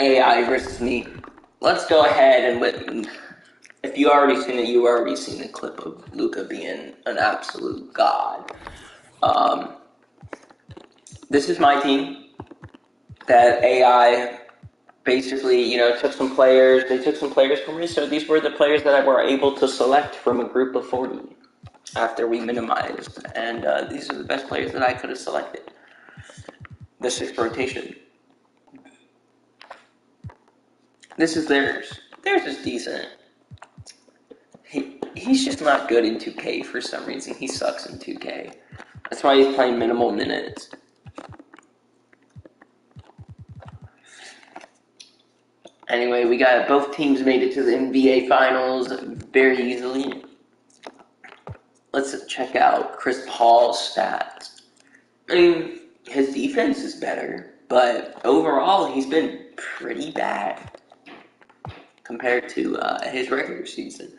AI versus me. Let's go ahead and if you already seen it, you already seen the clip of Luka being an absolute god. Um, this is my team. That AI basically, took some players. They took some players from me, so these were the players that I were able to select from a group of 40 after we minimized, and these are the best players that I could have selected. The sixth rotation. This is theirs. Theirs is decent. He's just not good in 2K for some reason. He sucks in 2K. That's why he's playing minimal minutes. Anyway, we got both teams made it to the NBA Finals very easily. Let's check out Chris Paul's stats. I mean, his defense is better, but overall, he's been pretty bad compared to his regular season.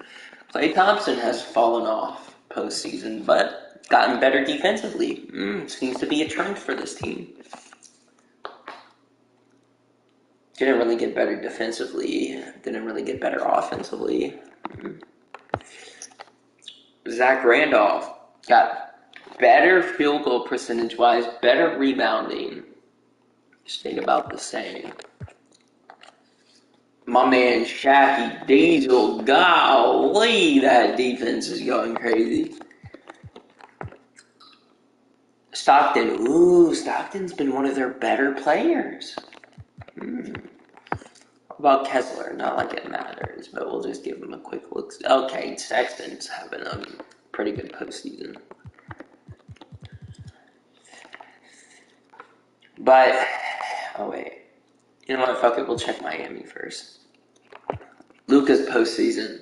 Klay Thompson has fallen off postseason, but gotten better defensively. Seems to be a trend for this team. Didn't really get better defensively. Didn't really get better offensively. Zach Randolph got better field goal percentage-wise, better rebounding. Stayed about the same. My man Shaq Diesel, golly, that defense is going crazy. Stockton's been one of their better players. What about Kessler? Not like it matters, but we'll just give him a quick look. Okay, Sexton's having a pretty good postseason. But, oh wait. You know what, fuck it, we'll check Miami first. Luka's postseason.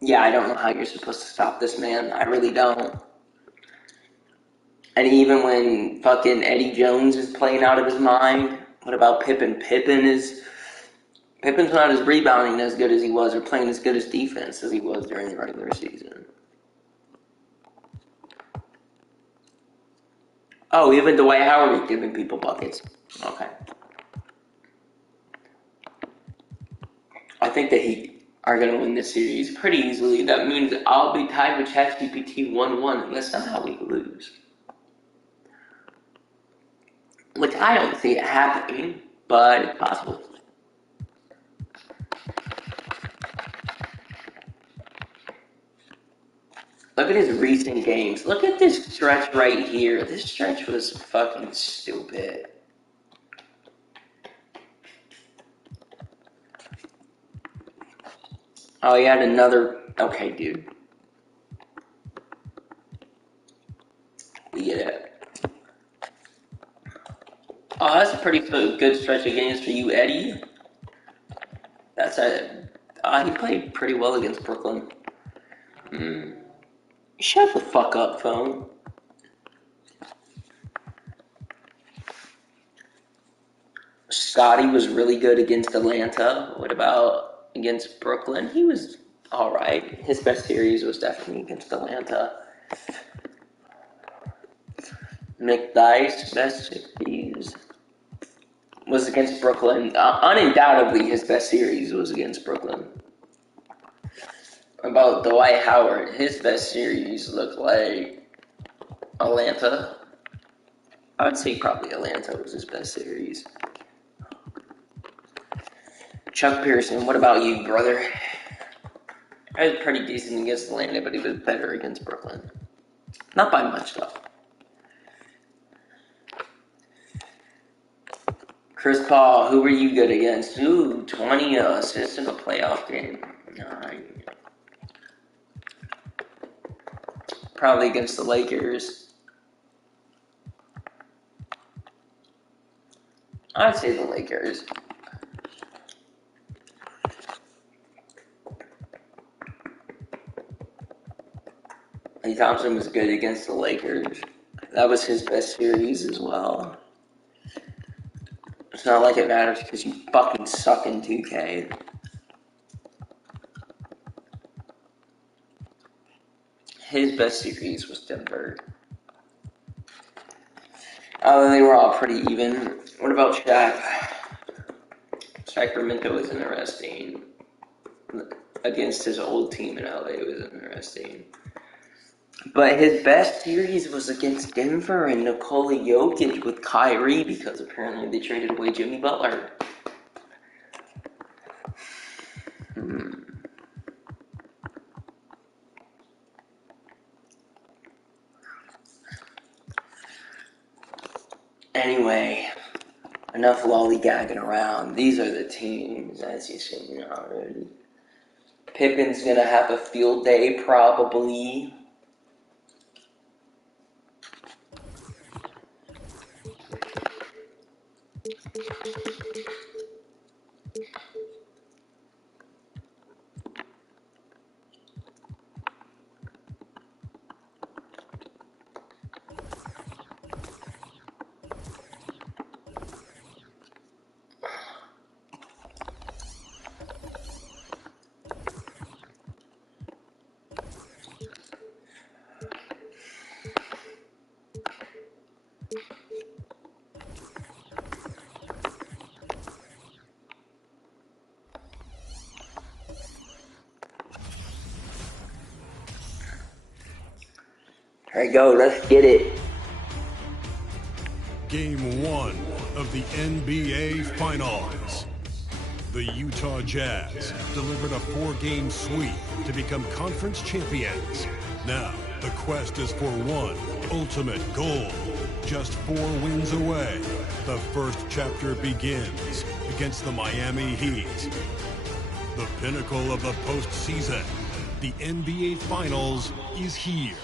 Yeah, I don't know how you're supposed to stop this man. I really don't. And even when fucking Eddie Jones is playing out of his mind, what about Pippen? Pippen's not as rebounding as good as he was, or playing as good as defense as he was during the regular season. Oh, even Dwight Howard is giving people buckets. Okay. I think the Heat are going to win this series pretty easily. That means I'll be tied with CP3 1-1 unless somehow we lose. Which I don't see it happening, but it's possible. Look at his recent games. Look at this stretch right here. This stretch was fucking stupid. Oh, he had another... Okay, dude. We get it. Oh, that's a pretty good stretch of games for you, Eddie. That's a... he played pretty well against Brooklyn. Shut the fuck up, phone. Scotty was really good against Atlanta. What about against Brooklyn? He was alright. His best series was definitely against Atlanta. McDyess, best series was against Brooklyn. Undoubtedly, his best series was against Brooklyn. About Dwight Howard, his best series looked like Atlanta. I would say probably Atlanta was his best series. Chuck Pearson, what about you, brother? He was pretty decent against Atlanta, but he was better against Brooklyn. Not by much, though. Chris Paul, who were you good against? 20 assists in a playoff game. Alright. Probably against the Lakers. I'd say the Lakers. Klay Thompson was good against the Lakers. That was his best series as well. It's not like it matters because you fucking suck in 2K. His best series was Denver. Oh, they were all pretty even. What about Shaq? Sacramento was interesting. Against his old team in LA was interesting. But his best series was against Denver and Nikola Jokic with Kyrie because apparently they traded away Jimmy Butler. Anyway, enough lollygagging around. These are the teams, as you've seen already. Pippen's gonna have a field day, probably. There you go, let's get it. Game 1 of the NBA Finals. The Utah Jazz delivered a 4-game sweep to become conference champions. Now, the quest is for one ultimate goal. Just 4 wins away. The first chapter begins against the Miami Heat. The pinnacle of the postseason. The NBA Finals is here.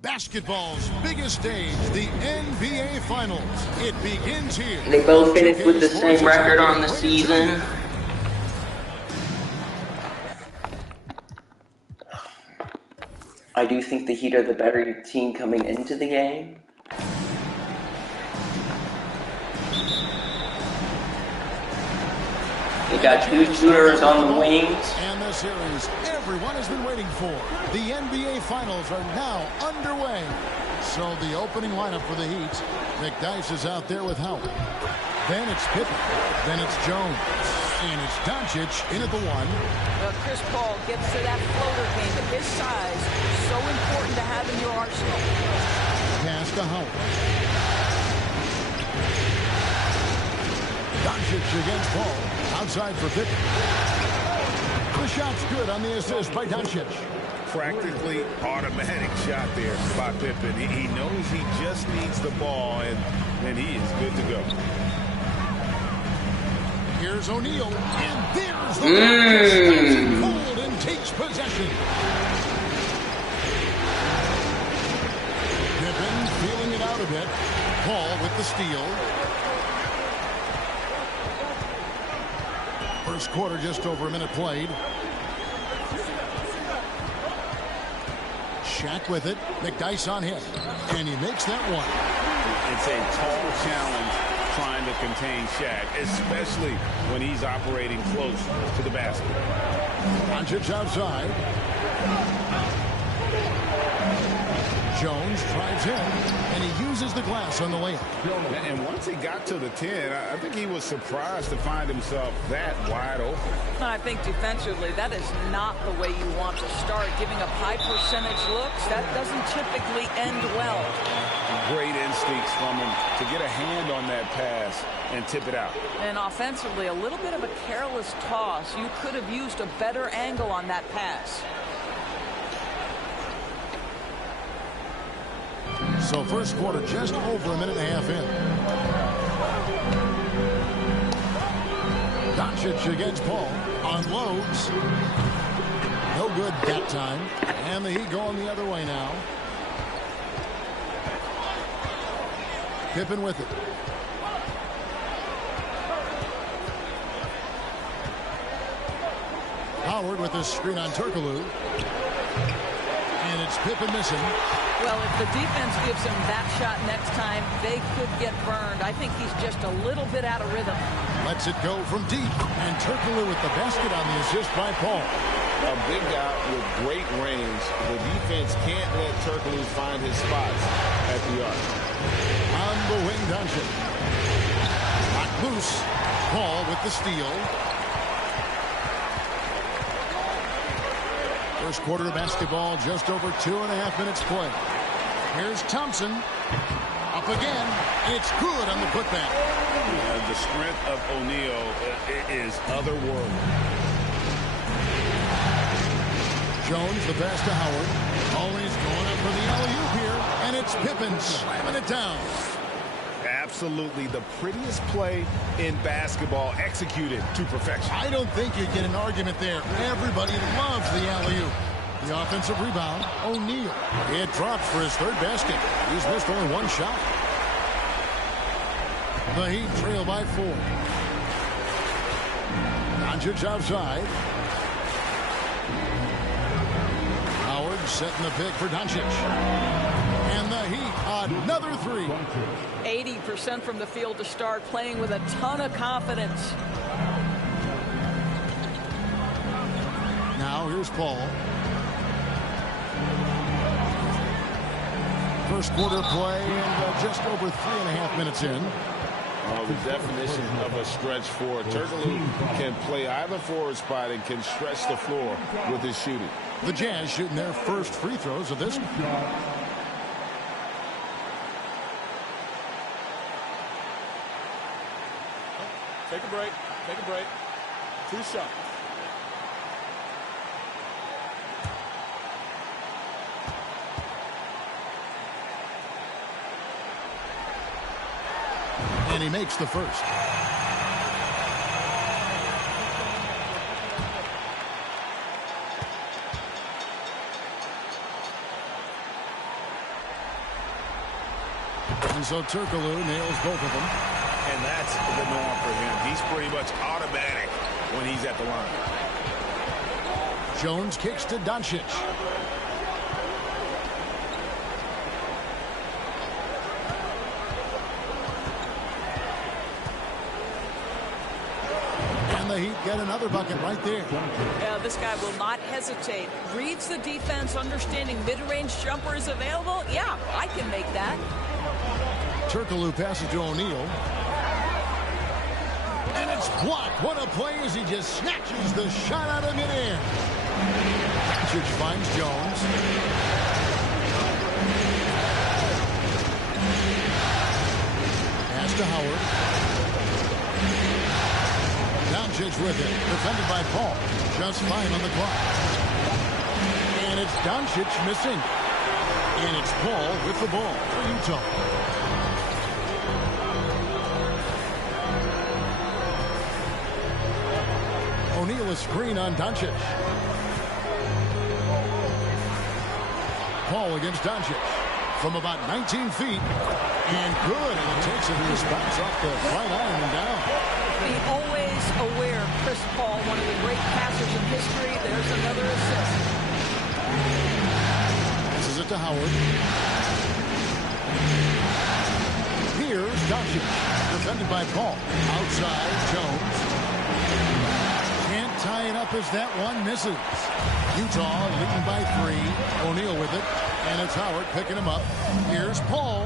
Basketball's biggest stage, the NBA Finals. It begins here. They both finished with the same record on the season. I do think the Heat are the better team coming into the game. They got 2 shooters on the wings. And the series everyone has been waiting for. The NBA Finals are now underway. So the opening lineup for the Heat. McDyess is out there with Howard. Then it's Pippen. Then it's Jones. And it's Doncic in at the 1. Well, Chris Paul gets to that floater game at his size. So important to have in your arsenal. Pass to Howard. Doncic against Paul. Outside for Pippen. The shot's good on the assist by Doncic. Practically automatic shot there by Pippen. He knows he just needs the ball, and he is good to go. Here's O'Neal, and there's the ball. Cold and takes possession. Pippen feeling it out a bit. Paul with the steal. First quarter, just over a minute played. Shaq with it. McDyess on him. And he makes that one. It's a tall challenge trying to contain Shaq, especially when he's operating close to the basket. Doncic outside. Jones drives in, and he uses the glass on the layup. And once he got to the 10, I think he was surprised to find himself that wide open. I think defensively, that is not the way you want to start. Giving up high percentage looks, that doesn't typically end well. Great instincts from him to get a hand on that pass and tip it out. And offensively, a little bit of a careless toss. You could have used a better angle on that pass. So first quarter, just over a minute and a half in. Doncic against Paul. Unloads. No good that time. And the Heat going the other way now. Pippen with it. Howard with the screen on Turkoglu. And it's Pippen missing. Well, if the defense gives him that shot next time, they could get burned. I think he's just a little bit out of rhythm. Lets it go from deep. And Turkoglu with the basket on the assist by Paul. A big guy with great range. The defense can't let Turkoglu find his spots at the arc. On the wing, Doncic. Knocked loose. Paul with the steal. First quarter of basketball, just over 2.5 minutes play. Here's Thompson. Up again. It's good on the putback. The strength of O'Neal is otherworldly. Jones, the pass to Howard. Always going up for the alley-oop here. And it's Pippen slamming it down. Absolutely the prettiest play in basketball, executed to perfection. I don't think you get an argument there. Everybody loves the alley-oop. The offensive rebound, O'Neal. It drops for his third basket. He's missed only one shot. The Heat trail by 4. Doncic outside. Howard setting the pick for Doncic. And the Heat, another 3. 80% from the field to start, playing with a ton of confidence. Now here's Paul. First quarter play and just over 3.5 minutes in. The definition of a stretch four. Turkoglu can play either forward spot and can stretch the floor with his shooting. The Jazz shooting their first free throws of this. Take a break. Take a break. 2 shots. And he makes the first. And so Turkoglu nails both of them. And that's the norm for him. He's pretty much automatic when he's at the line. Jones kicks to Doncic. And the Heat get another bucket right there. Yeah, this guy will not hesitate. Reads the defense, understanding mid-range jumper is available. Yeah, I can make that. Turkoglu passes to O'Neal. And it's blocked. What a play as he just snatches the shot out of midair. Doncic finds Jones. Pass to Howard. Doncic with it. Defended by Paul. Just fine on the clock. And it's Doncic missing. And it's Paul with the ball for Utah. O'Neal a screen on Doncic. Paul against Doncic from about 19 feet. And good. And it takes a loose bounce off the right iron and down. Be always aware, Chris Paul, one of the great passers in history. There's another assist. Passes it to Howard. Here's Doncic. Defended by Paul. Outside, Jones. Can't tie it up as that one misses. Utah leading by 3. O'Neal with it. And it's Howard picking him up. Here's Paul.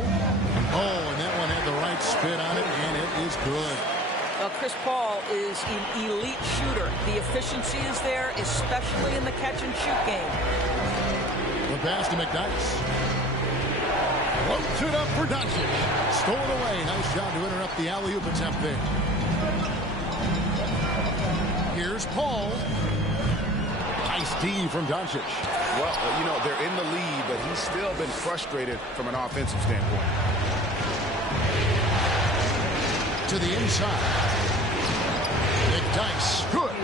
Oh, and that one had the right spin on it, and it is good. Well, Chris Paul is an elite shooter. The efficiency is there, especially in the catch-and-shoot game. The pass to McDyess. Floats it up for Doncic. Stolen away. Nice job to interrupt the alley-oop attempt there. Here's Paul. Nice D from Doncic. Well, you know, they're in the lead, but he's still been frustrated from an offensive standpoint. To the inside. McDyess. Good.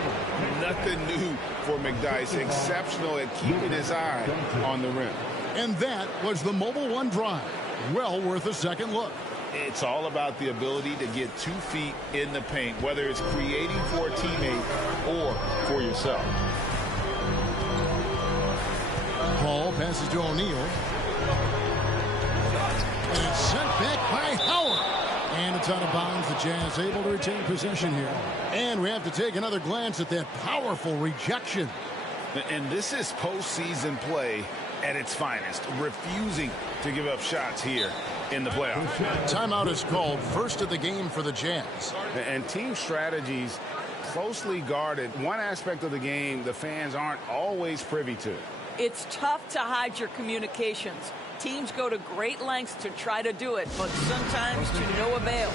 Nothing new for McDyess. Exceptional at keeping his eye on the rim. And that was the Mobile One drive. Well worth a second look. It's all about the ability to get 2 feet in the paint, whether it's creating for a teammate or for yourself. Paul passes to O'Neal. And it's sent back by Howard. And it's out of bounds. The Jazz able to retain possession here. And we have to take another glance at that powerful rejection. And this is postseason play at its finest, refusing to give up shots here in the playoffs. Timeout is called, first of the game for the Jazz. And team strategies closely guarded. One aspect of the game the fans aren't always privy to. It's tough to hide your communications. Teams go to great lengths to try to do it, but sometimes to no avail.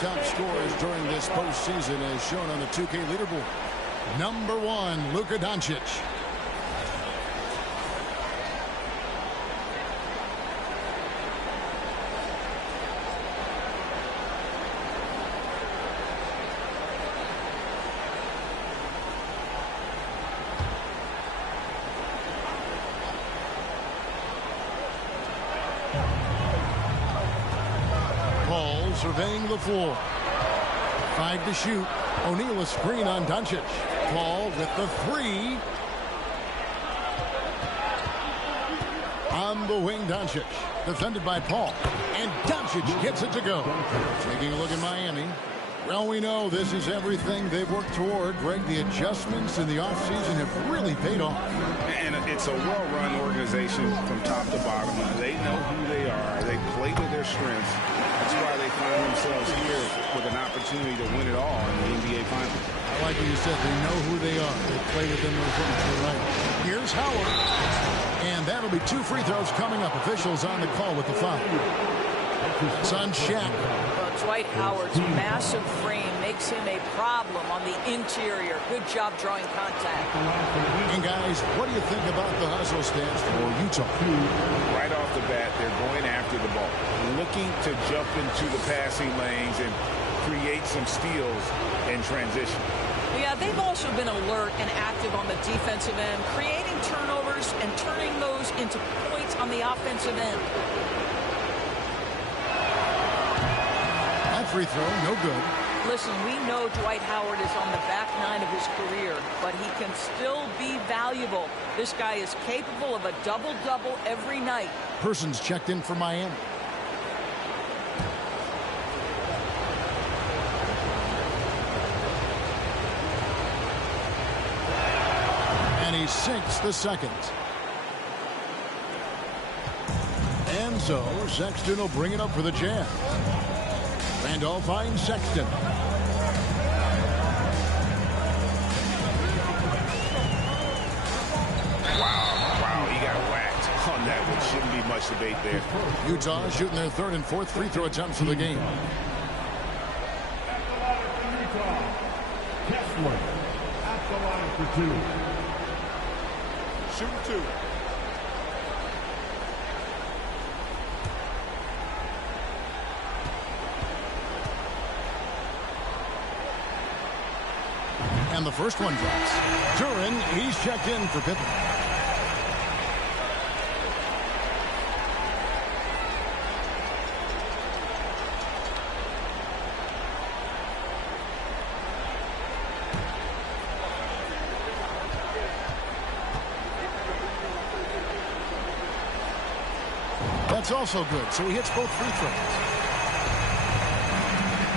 Top scorers during this postseason as shown on the 2K leaderboard. Number 1, Luka Doncic. Surveying the floor. 5 to shoot. O'Neal a screen on Doncic. Paul with the 3. On the wing, Doncic. Defended by Paul. And Doncic gets it to go. Taking a look at Miami. Well, we know this is everything they've worked toward. Greg, the adjustments in the offseason have really paid off. And it's a well-run organization from top to bottom. They know who they are. They play to their strengths. That's why they find themselves here with an opportunity to win it all in the NBA Finals. I like what you said. They know who they are. They play within their strengths. Right. Here's Howard. And that'll be 2 free throws coming up. Officials on the call with the foul. It's on Shaq. Dwight Howard's massive frame makes him a problem on the interior. Good job drawing contact. And guys, what do you think about the hustle stance for Utah? Right off the bat, they're going after the ball, looking to jump into the passing lanes and create some steals in transition. Yeah, they've also been alert and active on the defensive end, creating turnovers and turning those into points on the offensive end. Free throw, no good. Listen, we know Dwight Howard is on the back 9 of his career, but he can still be valuable. This guy is capable of a double-double every night. Persons checked in for Miami. And he sinks the second. And so Sexton will bring it up for the Jazz. Randolph finds Sexton. Wow, he got whacked on that one. Shouldn't be much debate there. Utah shooting their 3rd and 4th free throw attempts of the game. Kessler at the line for 2. Shooting 2. And the first one drops. Duran, he's checked in for Pippen. That's also good, so he hits both free throws.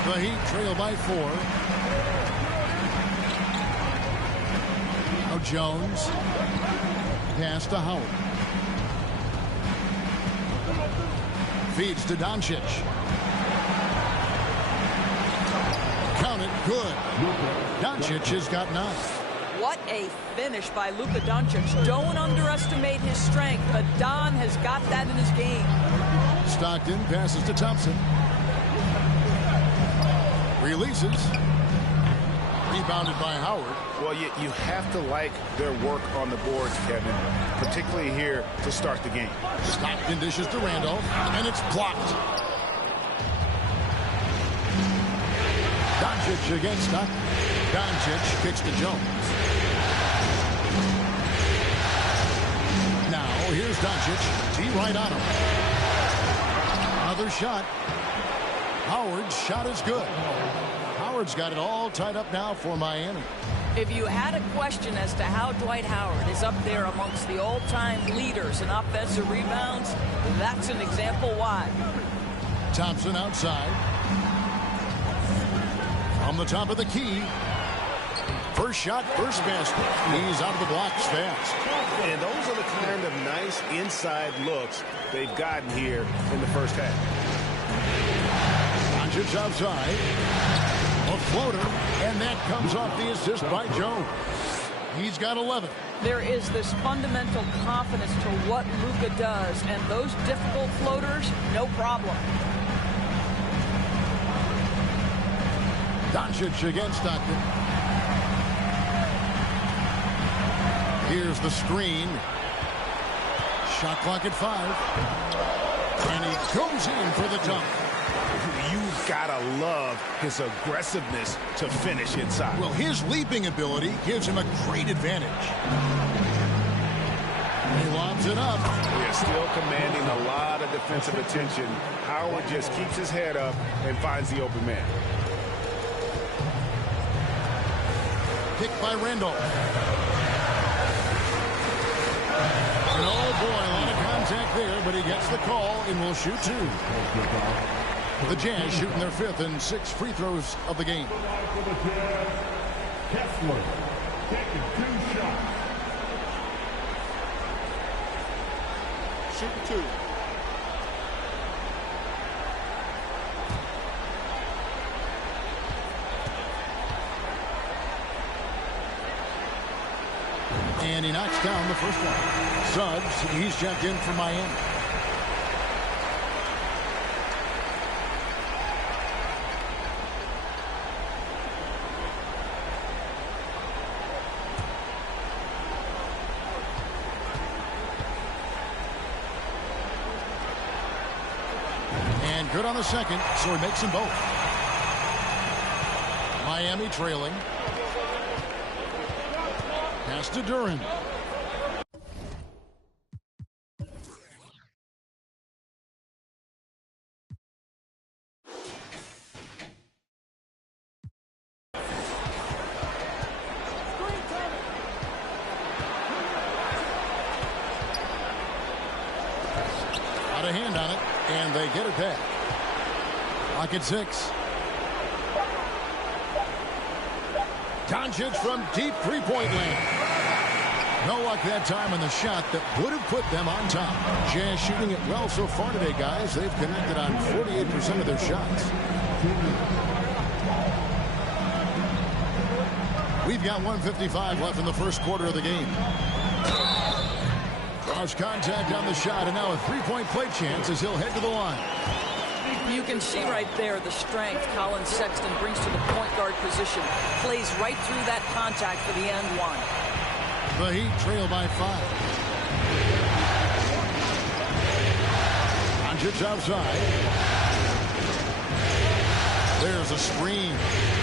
The Heat trail by 4. Now Jones. Pass to Howard. Feeds to Doncic. Count it. Good. Doncic has got 9. What a finish by Luka Doncic. Don't underestimate his strength, but Don has got that in his game. Stockton passes to Thompson. Releases. Rebounded by Howard. Well, you have to like their work on the boards, Kevin, particularly here to start the game. Stockton dishes to Randolph, and it's blocked. Doncic against Stockton. Doncic kicks to Jones. Now, here's Doncic. Tee right on him. Another shot. Howard's shot is good. Howard's got it all tied up now for Miami. If you had a question as to how Dwight Howard is up there amongst the all-time leaders in offensive rebounds, that's an example why. Thompson outside. From the top of the key. First shot, first basket. He's out of the blocks fast. And those are the kind of nice inside looks they've gotten here in the first half. Doncic outside. A floater, and that comes off the assist by Jones. He's got 11. There is this fundamental confidence to what Luka does, and those difficult floaters, no problem. Doncic against Stockton. Here's the screen. Shot clock at 5. And he goes in for the dunk. You've got to love his aggressiveness to finish inside. Well, his leaping ability gives him a great advantage. He lobs it up. They're still commanding a lot of defensive attention. Howard just keeps his head up and finds the open man. Picked by Randolph. And oh boy, a lot of contact there, but he gets the call and will shoot 2. The Jazz shooting their 5th and 6th free throws of the game. Kessler taking 2 shots. Shooting 2. And he knocks down the first one. Suggs, he's checked in for Miami. And good on the second, so he makes them both. Miami trailing. Pass to Duran. Got a hand on it, and they get it back. Clock at 6. Doncic from deep three-point land. No luck that time on the shot that would have put them on top. Jazz shooting it well so far today, guys. They've connected on 48% of their shots. We've got 1:55 left in the first quarter of the game. Cross contact on the shot, and now a three-point play chance as he'll head to the line. You can see right there the strength Colin Sexton brings to the point guard position. Plays right through that contact for the end one. The Heat trail by 5. Doncic outside. There's a screen.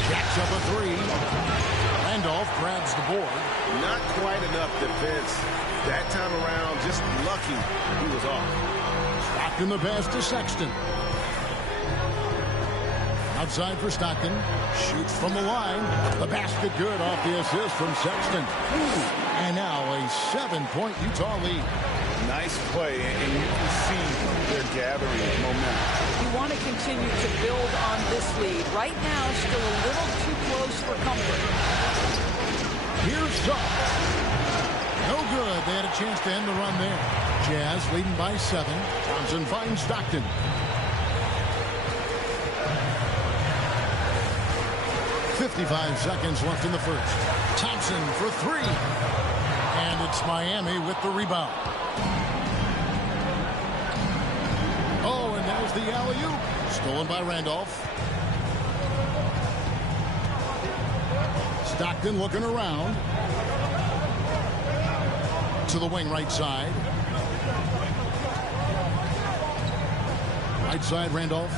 Jacks up a 3. Randolph grabs the board. Not quite enough defense. That time around, just lucky he was off. Stockton the pass to Sexton. Outside for Stockton. Shoots from the line. The basket good off the assist from Sexton. And now a 7-point Utah lead. Nice play, and you can see they're gathering momentum. You want to continue to build on this lead. Right now, still a little too close for comfort. Here's Suggs. No good. They had a chance to end the run there. Jazz leading by 7. Thompson finds Stockton. .55 seconds left in the first. Thompson for 3. And it's Miami with the rebound. Oh, and there's the alley-oop. Stolen by Randolph. Stockton looking around. To the wing right side. Right side, Randolph.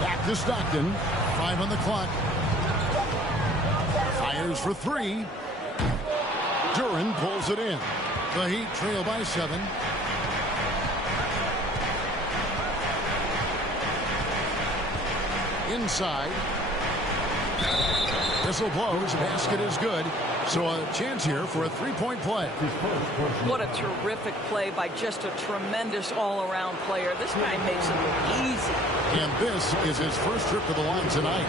Back to Stockton. 5 on the clock. Fires for 3. Duran pulls it in. The Heat trail by 7. Inside. Whistle blows. Basket is good. So a chance here for a three-point play. What a terrific play by just a tremendous all-around player. This guy makes it look easy. And this is his first trip to the line tonight.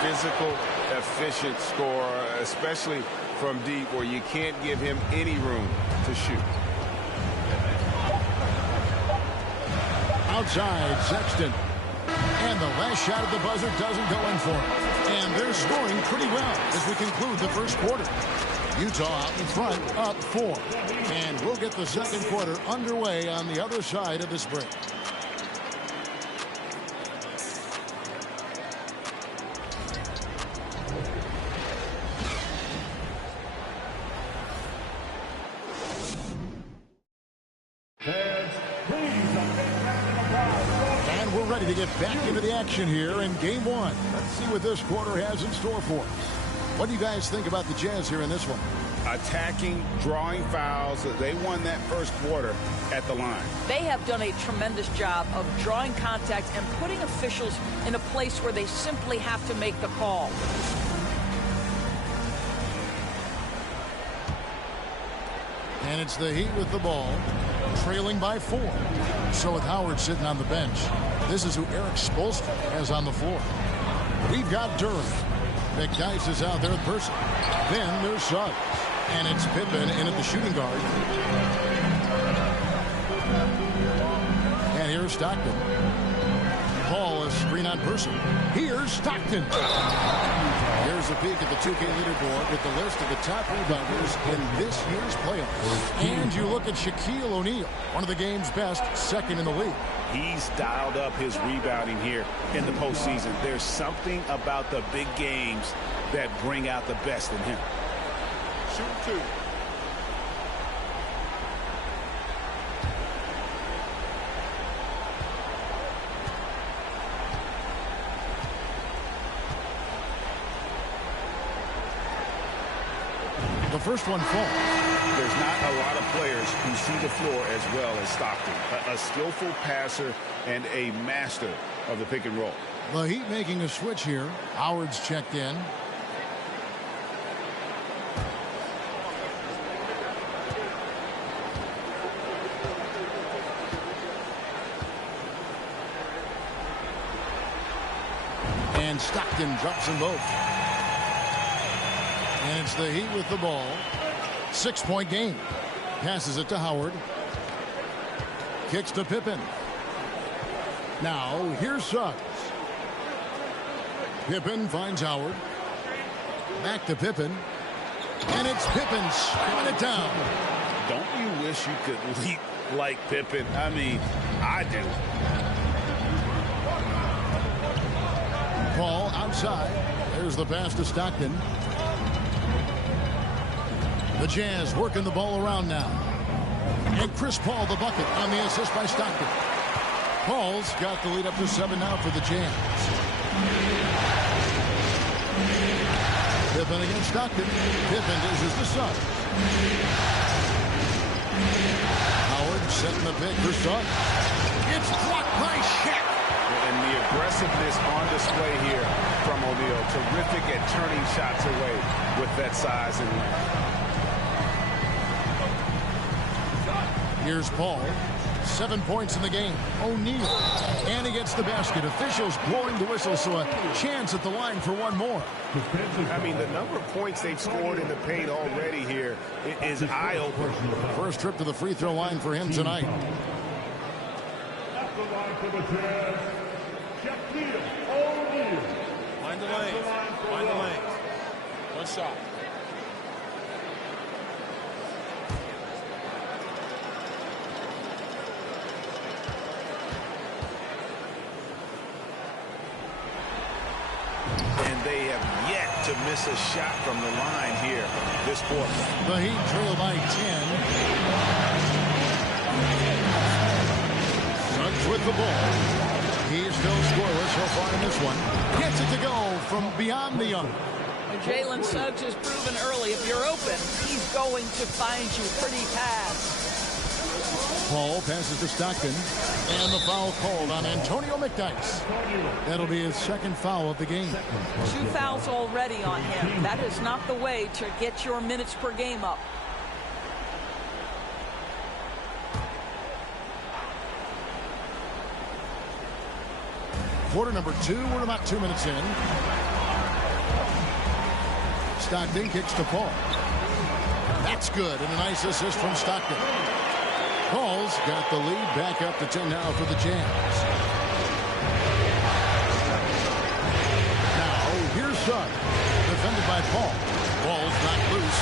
Physical, efficient scorer, especially from deep where you can't give him any room to shoot. Outside, Sexton. And the last shot at the buzzer doesn't go in for him. And they're scoring pretty well as we conclude the first quarter. Utah out in front, up 4. And we'll get the second quarter underway on the other side of this break. And we're ready to get back into the action here in game 1. Let's see what this quarter has in store for us. What do you guys think about the Jazz here in this one? Attacking, drawing fouls. They won that first quarter at the line. They have done a tremendous job of drawing contact and putting officials in a place where they simply have to make the call. And it's the Heat with the ball, trailing by 4. So with Howard sitting on the bench, this is who Eric Spoelstra has on the floor. We've got Duran. McDyess is out there with Person. Then there's Suggs. And it's Pippen in at the shooting guard. And here's Stockton. Ball is screen on Person. Here's Stockton. Here's a peek at the 2K leaderboard with the list of the top rebounders in this year's playoffs. And you look at Shaquille O'Neal, one of the game's best, second in the league. He's dialed up his rebounding here in the postseason. There's something about the big games that bring out the best in him. Shoot 2. The first one falls. There's not a lot of players who see the floor as well as Stockton. A skillful passer and a master of the pick and roll. The Heat making a switch here. Howard's checked in. And Stockton drops them both. And it's the Heat with the ball. 6-point game. Passes it to Howard. Kicks to Pippen. Now, here's Suggs. Pippen finds Howard. Back to Pippen. And it's Pippen scoring it down. Don't you wish you could leap like Pippen? I mean, I do. Ball outside. There's the pass to Stockton. The Jazz working the ball around now. And Chris Paul the bucket on the assist by Stockton. Paul's got the lead up to 7 now for the Jazz. Pippen against Stockton. Pippen dishes to Suggs. Howard setting the pick for Suggs. It's blocked by Shaq. And the aggressiveness on display here from O'Neal. Terrific at turning shots away with that size and length. Here's Paul. 7 points in the game. O'Neal. And he gets the basket. Officials blowing the whistle, so a chance at the line for one more. I mean, the number of points they've scored in the paint already here is eye-opening. First trip to the free throw line for him tonight. At the line for the Jazz, O'Neal. Find the lanes. Find the lanes. One shot. They have yet to miss a shot from the line here this quarter. The Heat trail by 10. Suggs with the ball. He's still scoreless so far in this one. Gets it to go from beyond the arc. Jalen Suggs has proven early, if you're open, he's going to find you pretty fast. Paul passes to Stockton. And the foul called on Antonio McDyess. That'll be his second foul of the game. 2 fouls already on him. That is not the way to get your minutes per game up. Quarter number 2. We're about 2 minutes in. Stockton kicks to Paul. That's good. And a nice assist from Stockton. Paul's got the lead back up to 10 now for the Jazz. Now, here's Suggs. Defended by Paul. Ball's not loose.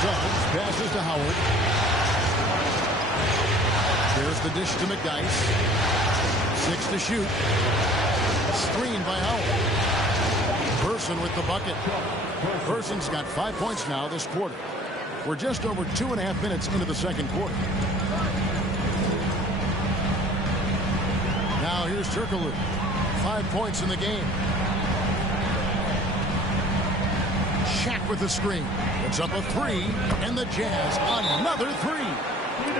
Suggs passes to Howard. There's the dish to McDyess. 6 to shoot. Screened by Howard. Person with the bucket. Person's got 5 points now this quarter. We're just over 2.5 minutes into the second quarter. Now here's Turkoglu. 5 points in the game. Shaq with the screen. It's up a 3, and the Jazz another 3.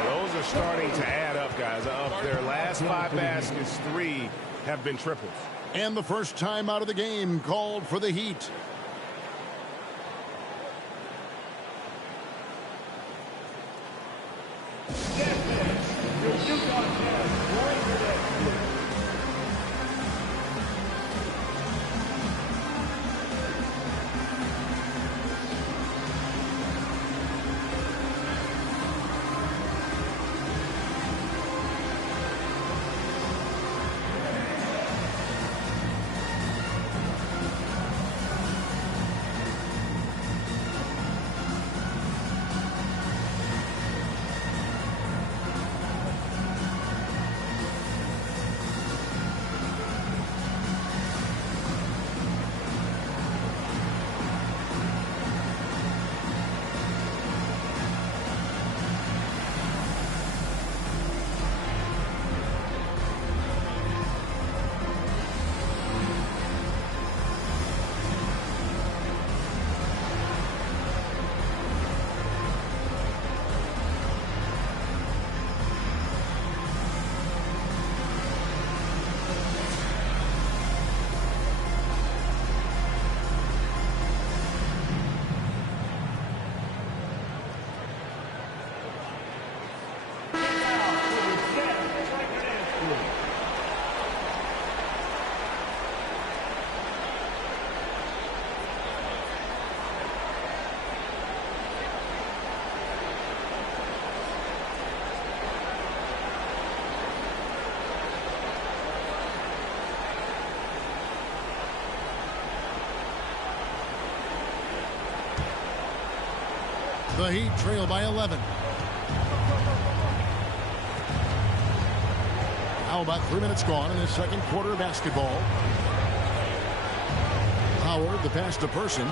Those are starting to add up, guys. Of their last 5 baskets, 3 have been triples. And the first time out of the game called for the Heat. The Heat trail by 11. How about 3 minutes gone in the second quarter of basketball? Howard, the pass to Person.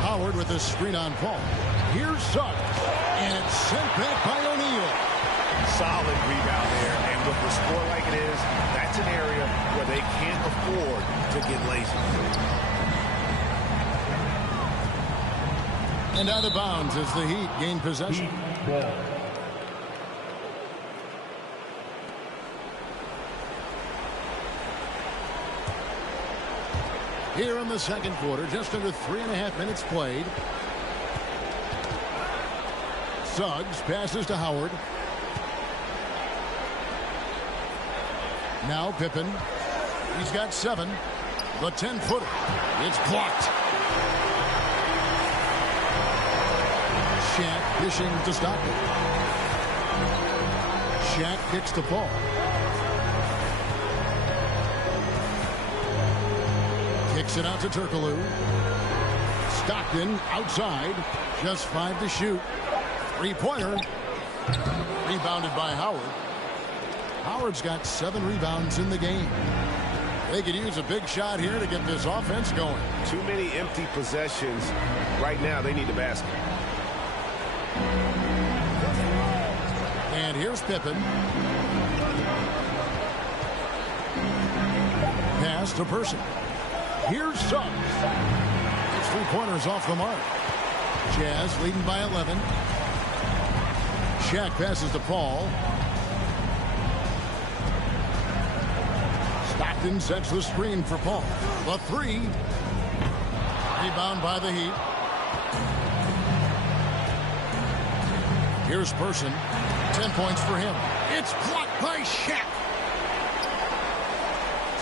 Howard with a screen on Paul. Here's Suggs. And it's sent back by O'Neal. Solid rebound there. And with the score like it is, that's an area where they can't afford to get lazy. And out of bounds as the Heat gain possession. Here in the second quarter, just under 3.5 minutes played. Suggs passes to Howard. Now Pippen. He's got 7. The 10-footer. It's blocked. Shaq dishing to stop it. Shaq kicks the ball. Kicks it out to Turkoglu. Stockton outside. Just 5 to shoot. Three-pointer. Rebounded by Howard. Howard's got 7 rebounds in the game. They could use a big shot here to get this offense going. Too many empty possessions. Right now, they need the basket. And here's Pippen. Pass to Person. Here's Suggs. His 3-pointers off the mark. Jazz leading by 11. Shaq passes to Paul. Stockton sets the screen for Paul. The 3. Rebound by the Heat. Here's Person. 10 points for him. It's blocked by Shaq.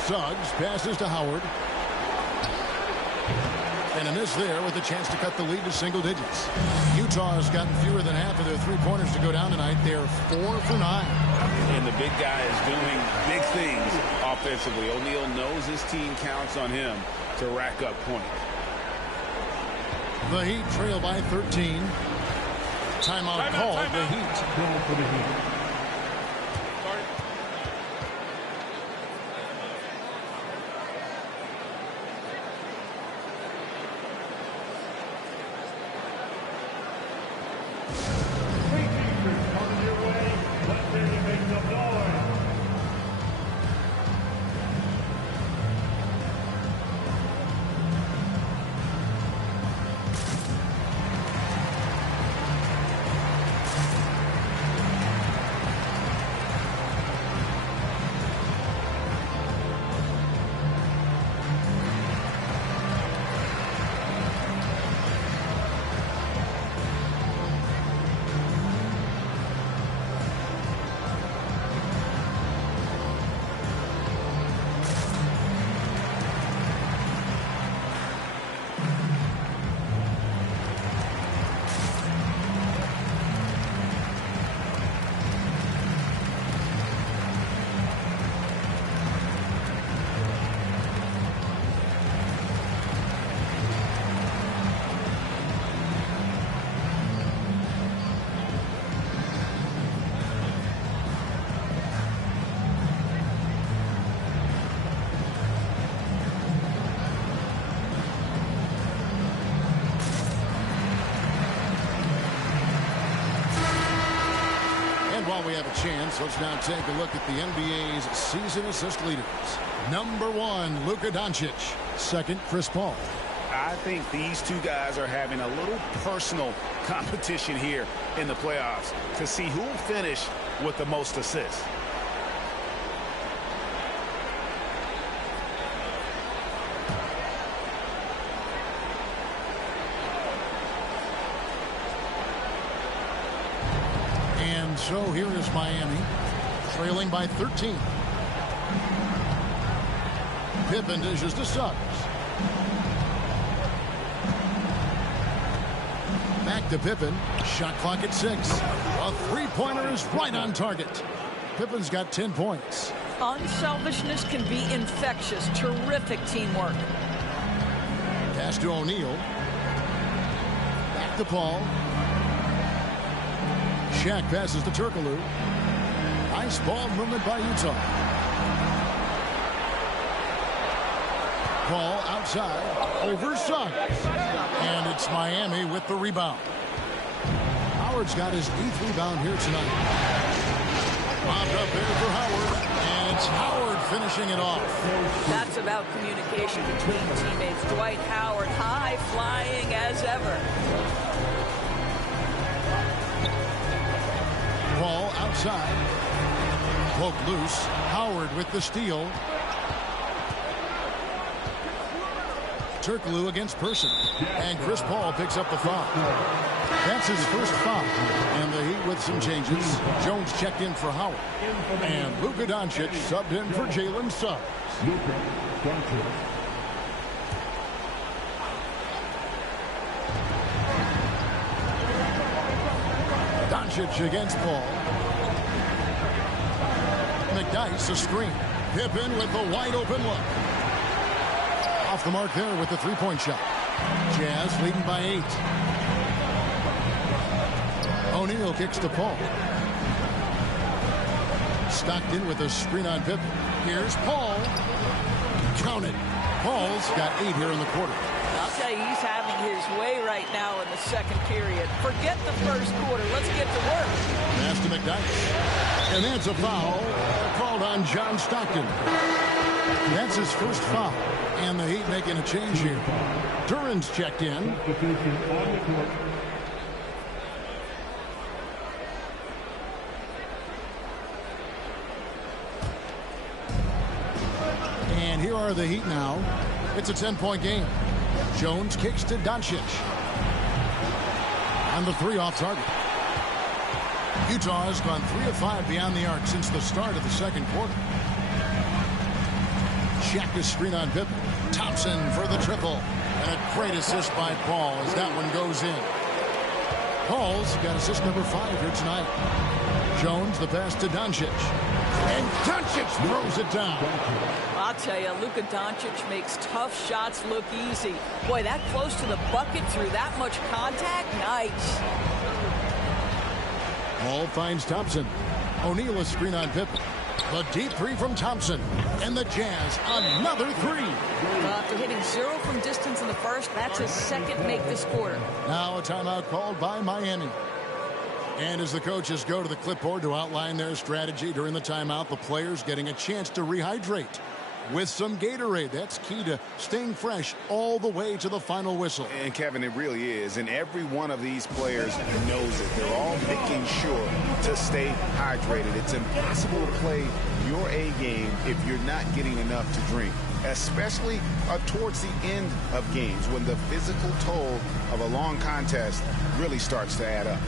Suggs passes to Howard. And a miss there with a chance to cut the lead to single digits. Utah has gotten fewer than half of their 3-pointers to go down tonight. They're 4 for 9. And the big guy is doing big things offensively. O'Neal knows his team counts on him to rack up points. The Heat trail by 13. Timeout called. The Heat. Going for the Heat. While we have a chance, let's now take a look at the NBA's season assist leaders. Number 1, Luka Doncic. Second, Chris Paul. I think these two guys are having a little personal competition here in the playoffs to see who will finish with the most assists. So here is Miami, trailing by 13. Pippen dishes to Suggs. Back to Pippen. Shot clock at 6. A 3-pointer is right on target. Pippen's got 10 points. Unselfishness can be infectious. Terrific teamwork. Pass to O'Neal. Back to Paul. Shaq passes to Turkoglu. Nice ball movement by Utah. Paul outside. Over Suggs. And it's Miami with the rebound. Howard's got his 8th rebound here tonight. Bobbed up there for Howard. And it's Howard finishing it off. That's about communication between teammates. Dwight Howard high flying as ever. Ball outside. Poke loose. Howard with the steal. Turkoglu against Person. And Chris Paul picks up the foul. That's his first foul. And the Heat with some changes. Jones checked in for Howard. And Luka Doncic subbed in for Jalen Suggs. Luka Doncic. Doncic against Paul. McDyess a screen. Pippen with the wide open look. Off the mark there with the three-point shot. Jazz leading by 8. O'Neal kicks to Paul. Stockton with a screen on Pippen. Here's Paul. Count it. Paul's got 8 here in the quarter. I'll tell you, he's having his way right now in the second period. Forget the first quarter. Let's get to work. Pass to McDyess. And that's a foul called on John Stockton. That's his first foul. And the Heat making a change here. Duran's checked in. Substitution on the court. And here are the Heat now. It's a 10-point game. Jones kicks to Doncic. On the 3 off target. Utah has gone 3 of 5 beyond the arc since the start of the second quarter. Shaq is screen on Pippen. Thompson for the triple. And a great assist by Paul as that one goes in. Paul's got assist number 5 here tonight. Jones the pass to Doncic. And Doncic throws it down. I'll tell you, Luka Doncic makes tough shots look easy. Boy, that close to the bucket through that much contact, nice. Paul finds Thompson. O'Neal a screen on Pippen. The deep 3 from Thompson. And the Jazz, another 3. After hitting 0 from distance in the first, that's his second make this quarter. Now a timeout called by Miami. And as the coaches go to the clipboard to outline their strategy during the timeout, the players getting a chance to rehydrate with some Gatorade. That's key to staying fresh all the way to the final whistle. And Kevin, it really is. And every one of these players knows it. They're all making sure to stay hydrated. It's impossible to play your A game if you're not getting enough to drink, especially towards the end of games when the physical toll of a long contest really starts to add up.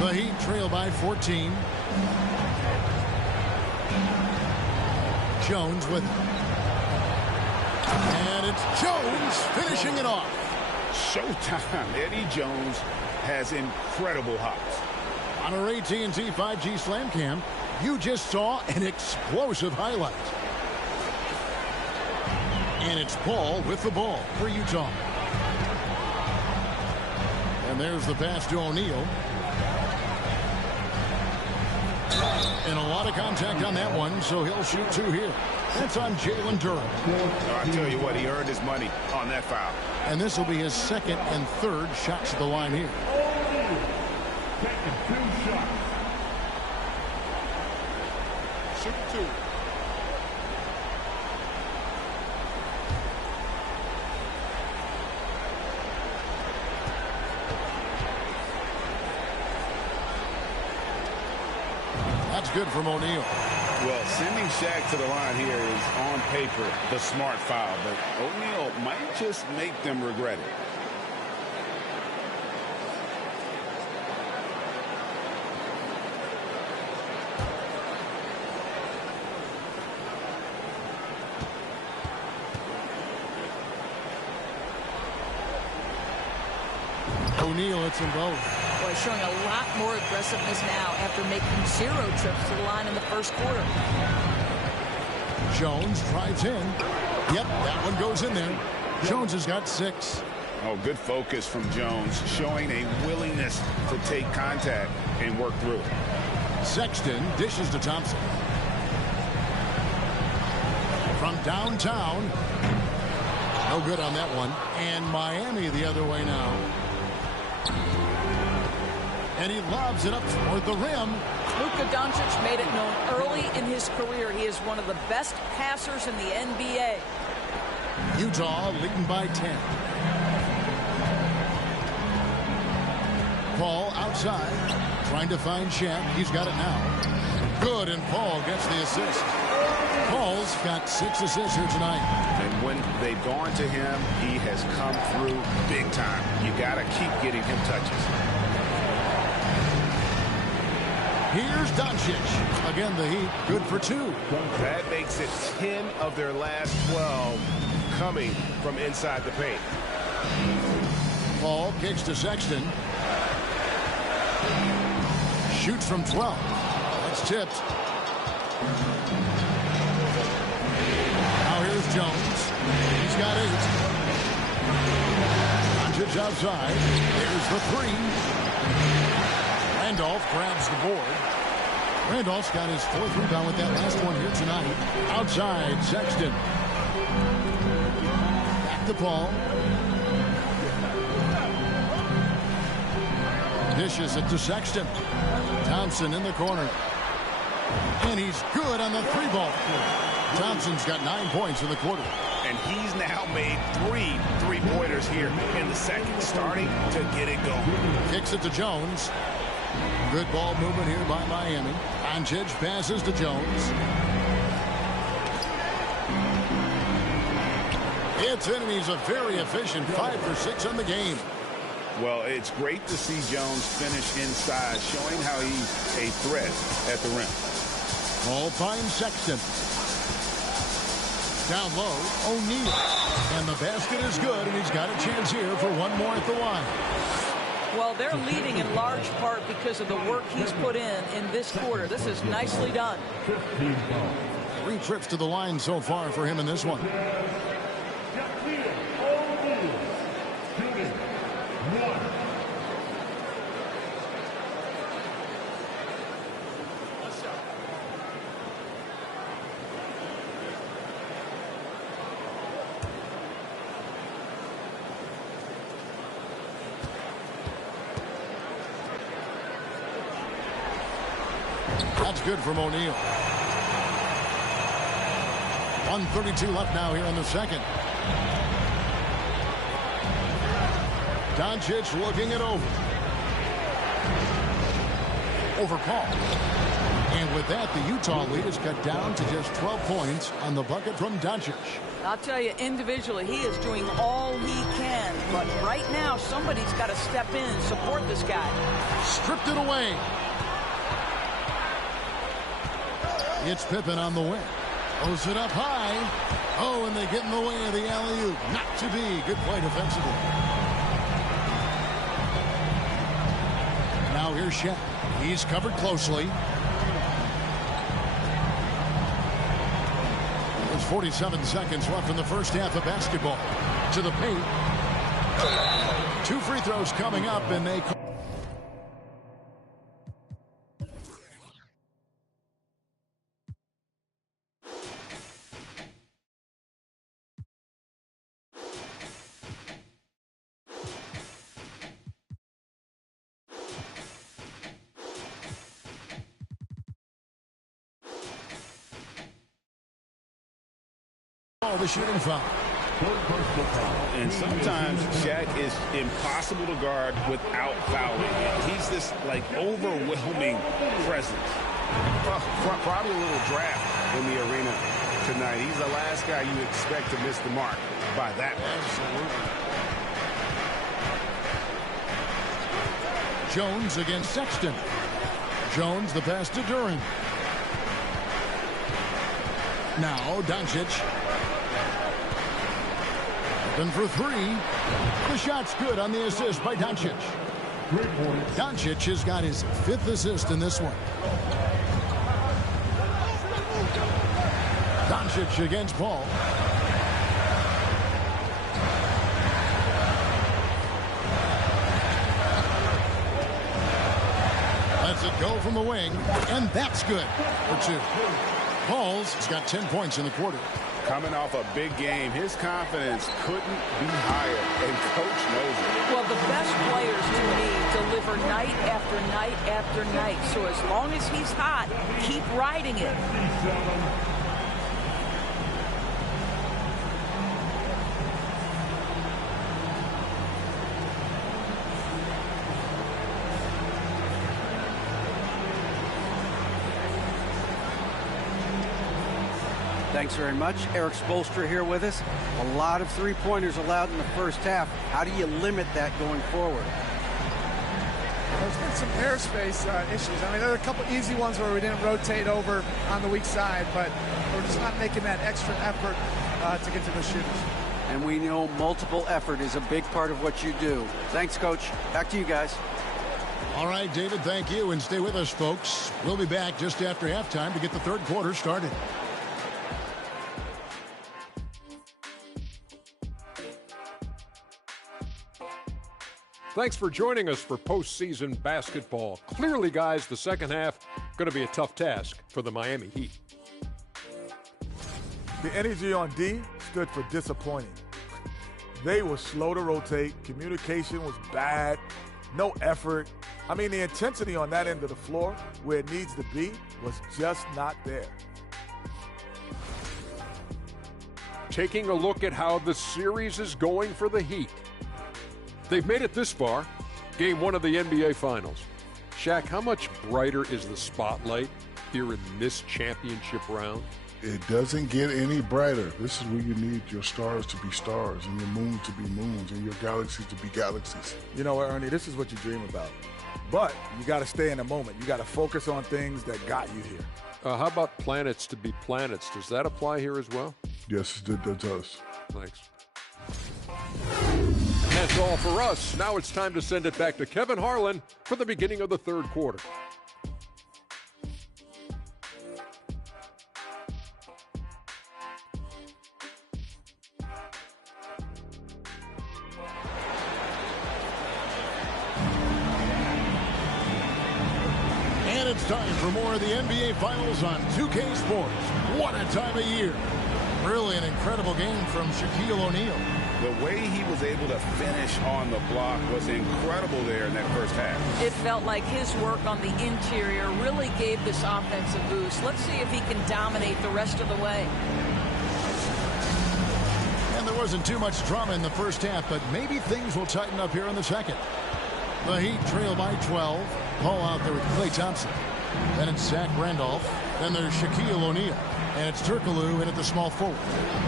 The Heat trail by 14. Jones with it. And it's Jones finishing it off. Showtime. Eddie Jones has incredible hops. On our AT&T 5G Slam Cam, you just saw an explosive highlight. And it's Paul with the ball for Utah. And there's the pass to O'Neal. And a lot of contact on that one, so he'll shoot 2 here. That's on Jalen Duran. I tell you what, he earned his money on that foul. And this will be his second and third shots at the line here. Taking 2 shots. Shoot 2. good from O'Neal. Well, sending Shaq to the line here is on paper the smart foul, but O'Neal might just make them regret it. O'Neal hits them both. Boy, showing a lot more aggressiveness now after making 0 trips to the line in the first quarter. Jones drives in. Yep, that one goes in there. Jones has got 6. Oh, good focus from Jones, showing a willingness to take contact and work through it. Sexton dishes to Thompson. From downtown. No good on that one. And Miami the other way now. And he lobs it up toward the rim. Luka Doncic made it known early in his career he is one of the best passers in the NBA. Utah leading by 10. Paul outside, trying to find Shaq. He's got it now. Good, and Paul gets the assist. Paul's got 6 assists here tonight. And when they've gone to him, he has come through big time. You got to keep getting him touches. Here's Doncic. Again, the Heat, good for 2. That makes it 10 of their last 12 coming from inside the paint. Paul kicks to Sexton. Shoots from 12. That's tipped. Now here's Jones. He's got 8. Doncic outside. There's the 3. Randolph grabs the board. Randolph's got his 4th rebound with that last one here tonight. Outside, Sexton. Back to Paul. Dishes it to Sexton. Thompson in the corner. And he's good on the 3-ball. Thompson's got 9 points in the quarter. And he's now made 3 3-pointers here in the second, starting to get it going. Kicks it to Jones. Good ball movement here by Miami. Doncic passes to Jones. It's in, and he's a very efficient 5 for 6 on the game. Well, it's great to see Jones finish inside, showing how he's a threat at the rim. Ball finds Sexton. Down low, O'Neal. And the basket is good, and he's got a chance here for one more at the line. Well, they're leading in large part because of the work he's put in this quarter. This is nicely done. 3 trips to the line so far for him in this one. That's good from O'Neal. 1:32 left now here in the second. Doncic looking it over. Over Paul. And with that, the Utah lead is cut down to just 12 points on the bucket from Doncic. I'll tell you, individually, he is doing all he can. But right now, somebody's got to step in and support this guy. Stripped it away. It's Pippen on the wing. Throws it up high. Oh, and they get in the way of the alley-oop. Not to be. Good play defensively. Now here's Shaq. He's covered closely. There's 47 seconds left in the first half of basketball. To the paint. 2 free throws coming up, and they... the shooting foul. And sometimes Shaq is impossible to guard without fouling. He's this like overwhelming presence. Probably a little draft in the arena tonight. He's the last guy you expect to miss the mark by that much. Absolutely. Jones against Sexton. Jones, the pass to Duran. Now Doncic. Open for three. The shot's good on the assist by Doncic. Doncic has got his 5th assist in this one. Doncic against Paul. Lets it go from the wing, and that's good for 2. Paul's got 10 points in the quarter. Coming off a big game, his confidence couldn't be higher, and Coach knows it. Well, the best players, to me, deliver night after night after night. So as long as he's hot, keep riding it. Thanks very much. Eric Spoelstra here with us. A lot of three-pointers allowed in the first half. How do you limit that going forward? There's been some airspace issues. I mean, there are a couple easy ones where we didn't rotate over on the weak side, but we're just not making that extra effort to get to the shooters. And we know multiple effort is a big part of what you do. Thanks, Coach. Back to you guys. All right, David, thank you. And stay with us, folks. We'll be back just after halftime to get the third quarter started. Thanks for joining us for postseason basketball. Clearly, guys, the second half going to be a tough task for the Miami Heat. The energy on D stood for disappointing. They were slow to rotate. Communication was bad. No effort. I mean, the intensity on that end of the floor, where it needs to be, was just not there. Taking a look at how the series is going for the Heat. They've made it this far, game 1 of the NBA Finals. Shaq, how much brighter is the spotlight here in this championship round? It doesn't get any brighter. This is where you need your stars to be stars and your moons to be moons and your galaxies to be galaxies. You know what, Ernie, this is what you dream about. But you got to stay in the moment. You got to focus on things that got you here. How about planets to be planets? Does that apply here as well? Yes, it does. Thanks. That's all for us. Now it's time to send it back to Kevin Harlan for the beginning of the third quarter. And it's time for more of the NBA Finals on 2K Sports. What a time of year. Really an incredible game from Shaquille O'Neal. The way he was able to finish on the block was incredible there in that first half. It felt like his work on the interior really gave this offense a boost. Let's see if he can dominate the rest of the way. And there wasn't too much drama in the first half, but maybe things will tighten up here in the second. The Heat trail by 12. Ball out there with Klay Thompson. Then it's Zach Randolph. Then there's Shaquille O'Neal. And it's Turkoglu in at the small forward.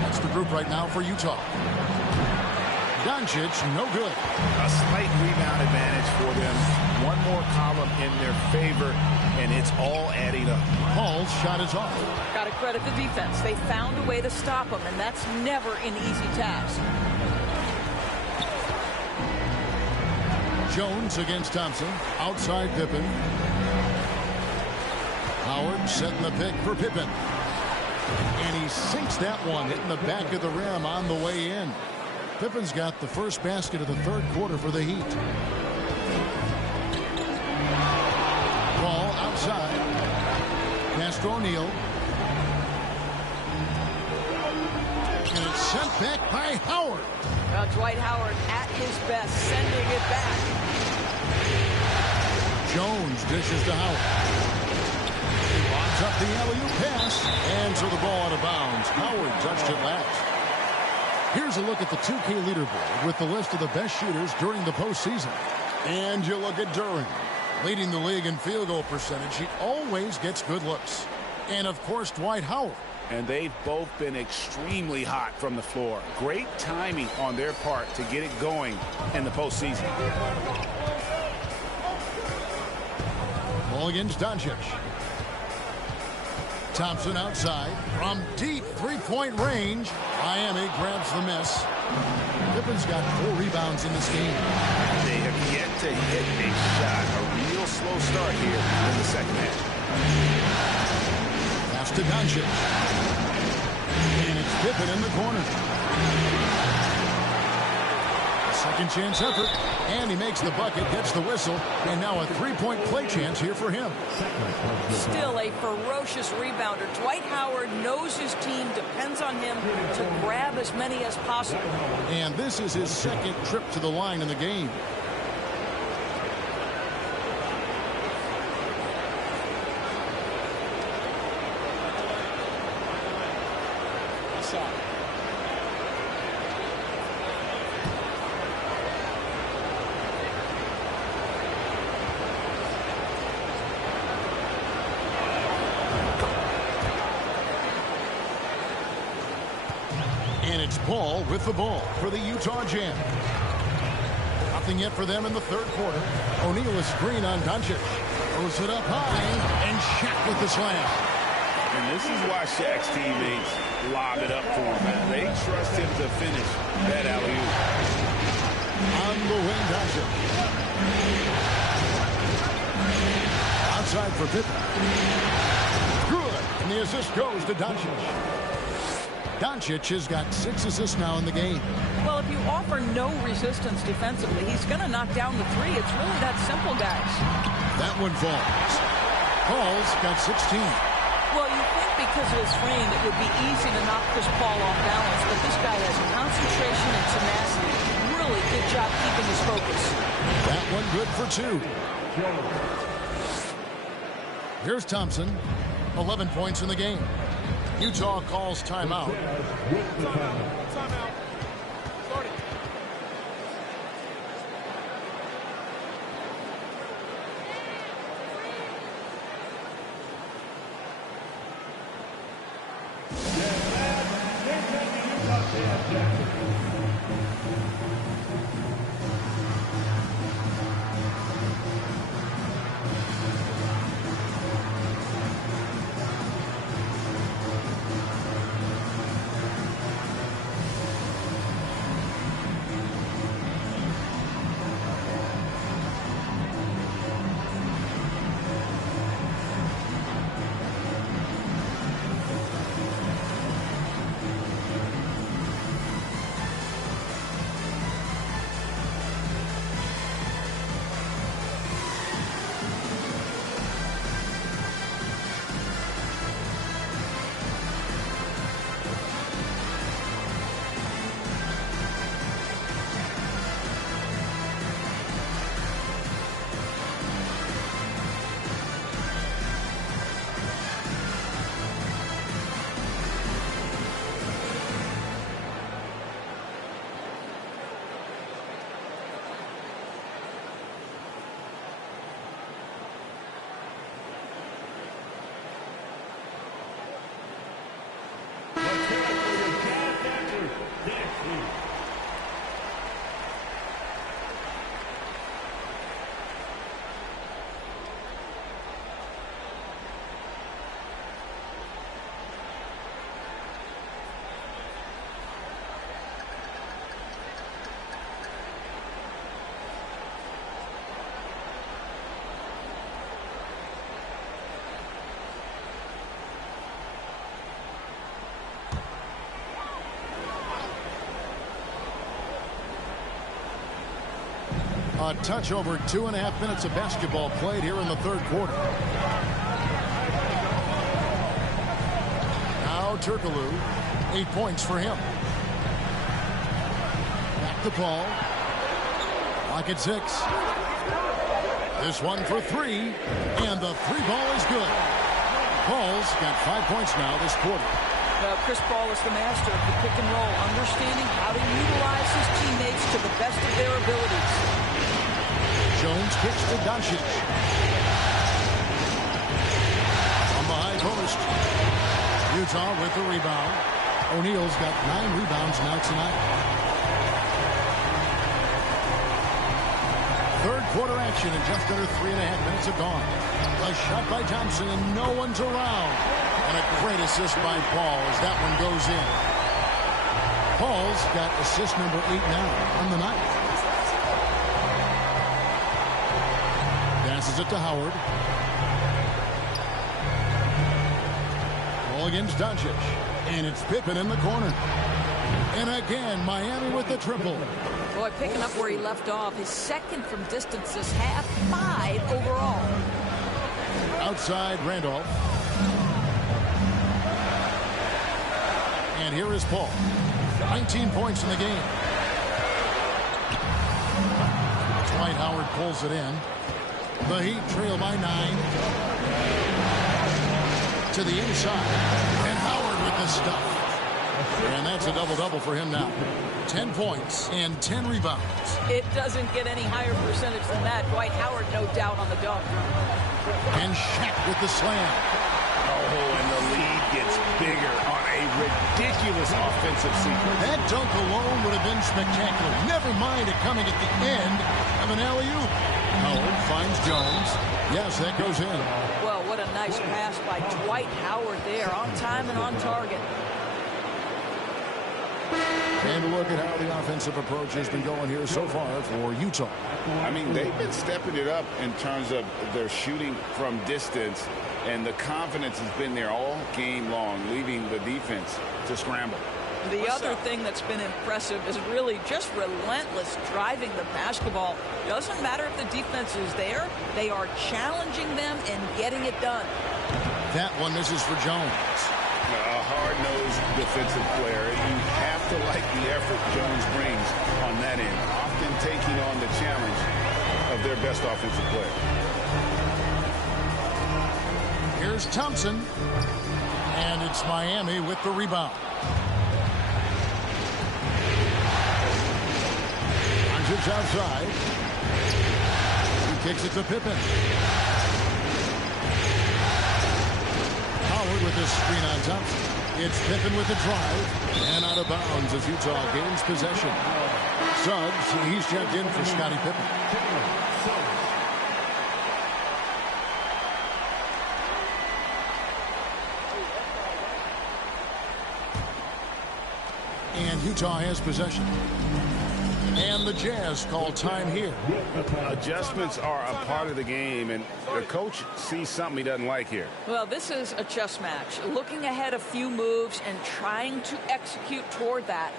That's the group right now for Utah. Doncic, no good. A slight rebound advantage for them. One more column in their favor, and it's all adding up. Paul's shot is off. Got to credit the defense. They found a way to stop him, and that's never an easy task. Jones against Thompson. Outside Pippen. Howard setting the pick for Pippen. And he sinks that one, hitting the back of the rim on the way in. Pippen's got the first basket of the third quarter for the Heat. Ball outside. Pass to O'Neal. And it's sent back by Howard. Dwight Howard at his best, sending it back. Jones dishes to Howard. He locks up the alley-oop pass. And so the ball out of bounds. Howard touched it last. Here's a look at the 2K leaderboard with the list of the best shooters during the postseason. And you look at Duran. Leading the league in field goal percentage, he always gets good looks. And, of course, Dwight Howard. And they've both been extremely hot from the floor. Great timing on their part to get it going in the postseason. Ball against Doncic. Thompson outside from deep three-point range. Miami grabs the miss. Pippen's got 4 rebounds in this game. They have yet to hit a shot. A real slow start here in the second half. Pass to Doncic. And it's Pippen in the corner. Second chance effort. And he makes the bucket, gets the whistle, and now a three-point play chance here for him. Still a ferocious rebounder. Dwight Howard knows his team depends on him to grab as many as possible. And this is his second trip to the line in the game. Ball with the ball for the Utah Jazz. Nothing yet for them in the third quarter. O'Neal a screen on Doncic. Throws it up high, and Shaq with the slam. And this is why Shaq's teammates lob it up for him. They trust him to finish that alley-oop. On the wing, Doncic. Outside for Pippen. Good. And the assist goes to Doncic. Doncic has got 6 assists now in the game. Well, if you offer no resistance defensively, he's going to knock down the three. It's really that simple, guys. That one falls. Paul's got 16. Well, you think because of his frame, it would be easy to knock Chris Paul off balance, but this guy has concentration and tenacity. Really good job keeping his focus. That one good for 2. Here's Thompson. 11 points in the game. Utah calls timeout. Timeout. Starting. A touch over 2.5 minutes of basketball played here in the third quarter. Now Turkoglu, 8 points for him. Back to Paul. Clock at 6. This one for 3, and the 3 ball is good. Paul's got 5 points now this quarter. Chris Paul is the master of the pick and roll, understanding how to utilize his teammates to the best of their abilities. Jones It's kicks to Doncic. From the high post. Utah with the rebound. O'Neal's got 9 rebounds now tonight. Third quarter action and just under 3.5 minutes have gone. A shot by Thompson and no one's around. And a great assist by Paul as that one goes in. Paul's got assist number 8 now on the night. Passes it to Howard. Ball against Doncic. And it's Pippen in the corner. And again, Miami with the triple. Boy, picking up where he left off. His second from distance this half, 5 overall. Outside Randolph. And here is Paul. 19 points in the game. Dwight Howard pulls it in. The Heat trail by 9. To the inside. And Howard with the stuff. And that's a double-double for him now. 10 points and 10 rebounds. It doesn't get any higher percentage than that. Dwight Howard, no doubt, on the dunk. And Shaq with the slam. Oh, and the lead gets bigger on a ridiculous offensive sequence. That dunk alone would have been spectacular. Never mind it coming at the end of an alley-oop. Howard finds Jones. Yes, that goes in. Well, what a nice pass by Dwight Howard there. On time and on target. And look at how the offensive approach has been going here so far for Utah. I mean, they've been stepping it up in terms of their shooting from distance, and the confidence has been there all game long, leaving the defense to scramble. The other thing that's been impressive is really just relentless driving the basketball. Doesn't matter if the defense is there, they are challenging them and getting it done. That one misses for Jones. A hard-nosed defensive player. You have to like the effort Jones brings on that end, often taking on the challenge of their best offensive player. Here's Thompson, and it's Miami with the rebound. Doncic outside. He kicks it to Pippen. Howard with this screen on Thompson. It's Pippen with the drive. And out of bounds as Utah gains possession. Suggs, he's checked in for Scottie Pippen. And Utah has possession. And the Jazz call time here. Adjustments are a part of the game, and the coach sees something he doesn't like here. Well, this is a chess match. Looking ahead a few moves and trying to execute toward that.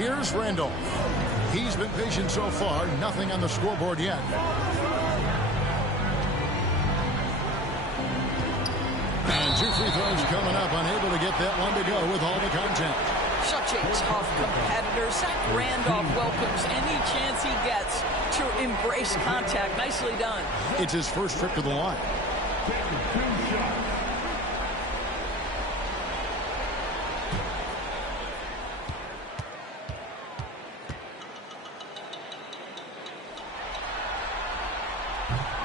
Here's Randolph. He's been patient so far. Nothing on the scoreboard yet. And 2 free throws coming up. Unable to get that one to go with all the contact. Such a tough competitor. Zach Randolph welcomes any chance he gets to embrace contact. Nicely done. It's his first trip to the line.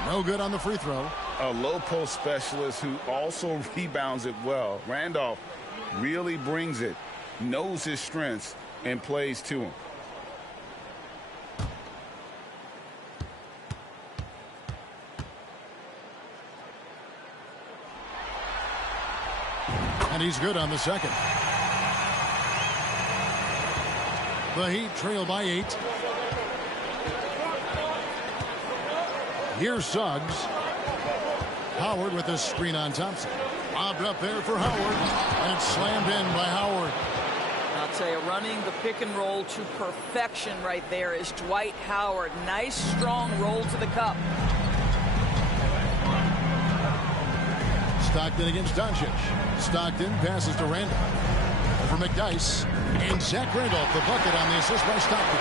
No good on the free throw. A low post specialist who also rebounds it well. Randolph really brings it, knows his strengths, and plays to him. And he's good on the second. The Heat trail by 8. Here's Suggs. Howard with a screen on Thompson. Lobbed up there for Howard. And it's slammed in by Howard. I'll tell you, running the pick and roll to perfection right there is Dwight Howard. Nice, strong roll to the cup. Stockton against Doncic. Stockton passes to Randolph. Over McDyess. And Zach Randolph, the bucket on the assist by Stockton.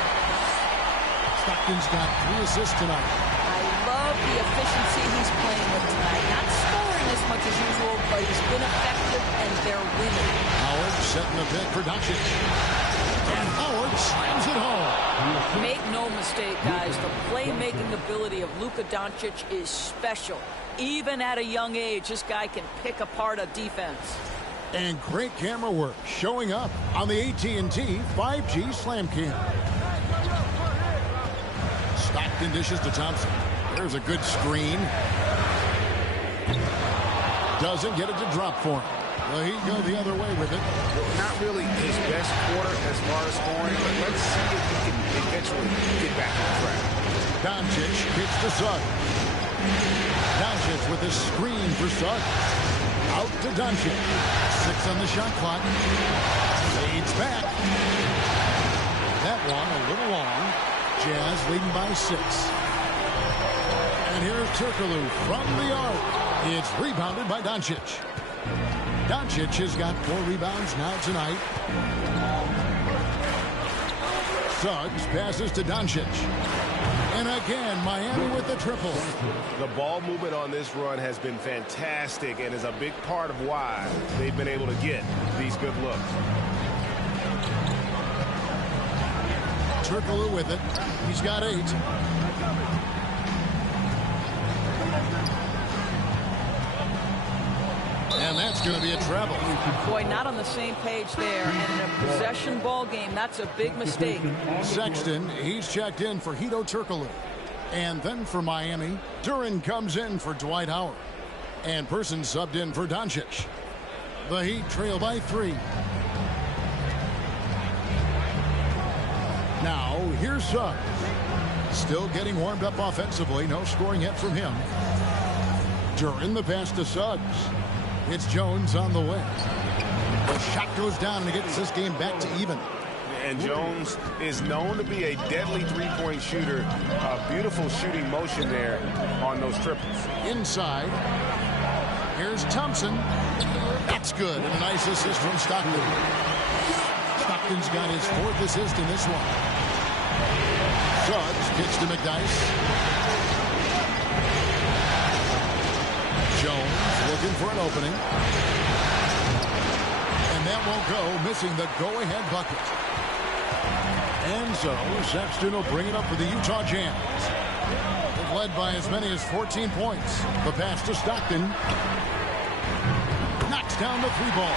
Stockton's got 3 assists tonight. I love the efficiency he's playing with tonight. Not scoring as much as usual, but he's been effective, and they're winning. Howard setting the pick for Doncic. And Howard slams it home. Make no mistake, guys, the playmaking ability of Luka Doncic is special. Even at a young age, this guy can pick apart a defense. And great camera work showing up on the AT&T 5G Slam Cam. Stockton dishes to Thompson. There's a good screen. Doesn't get it to drop for him. Well, he'd go the other way with it. Not really his best quarter as far as scoring, but let's see if he can eventually get back on track. Doncic kicks to Suggs. Doncic with a screen for Suggs. Out to Doncic. 6 on the shot clock. Leads back. That one a little long. Jazz leading by 6. And here's Turkoglu from the arc. It's rebounded by Doncic. Doncic has got 4 rebounds now tonight. Suggs passes to Doncic. And again, Miami with the triple. The ball movement on this run has been fantastic and is a big part of why they've been able to get these good looks. Turkoglu with it. He's got 8. And that's going to be a travel. Boy, not on the same page there. And in a possession ball game, that's a big mistake. Sexton, he's checked in for Hedo Turkoglu. And then for Miami, Duran comes in for Dwight Howard. And Person subbed in for Doncic. The Heat trail by 3. Now, here's Suggs. Still getting warmed up offensively. No scoring yet from him. Duran the pass to Suggs. It's Jones on the way. The shot goes down and it gets this game back to even. And Jones is known to be a deadly three-point shooter. A beautiful shooting motion there on those triples. Inside. Here's Thompson. That's good. And a nice assist from Stockton. Stockton's got his 4th assist in this one. Suggs kicks to McDyess. Jones looking for an opening. And that won't go, missing the go-ahead bucket. And so Sexton will bring it up for the Utah Jazz. They've led by as many as 14 points. The pass to Stockton. Knocks down the 3-ball.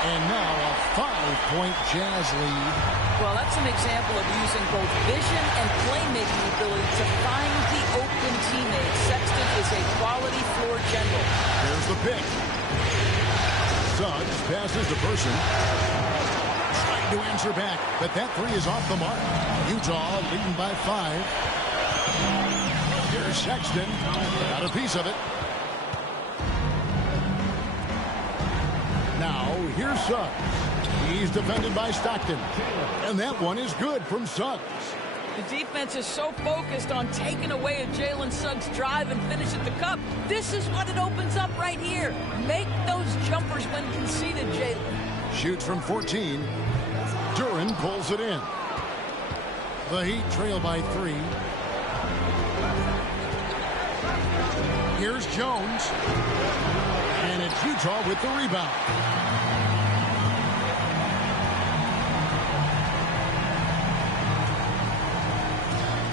And now a 5-point Jazz lead. Well, that's an example of using both vision and playmaking ability to find the open teammate. Sexton is a quality floor general. Here's the pick. Suggs passes to Person. Trying to answer back, but that 3 is off the mark. Utah leading by 5. Here's Sexton. Got a piece of it. Now, here's Suggs. He's defended by Stockton. And that one is good from Suggs. The defense is so focused on taking away a Jalen Suggs drive and finish at the cup. This is what it opens up right here. Make those jumpers when conceded, Jalen. Shoots from 14. Duren pulls it in. The Heat trail by 3. Here's Jones. And it's Utah with the rebound.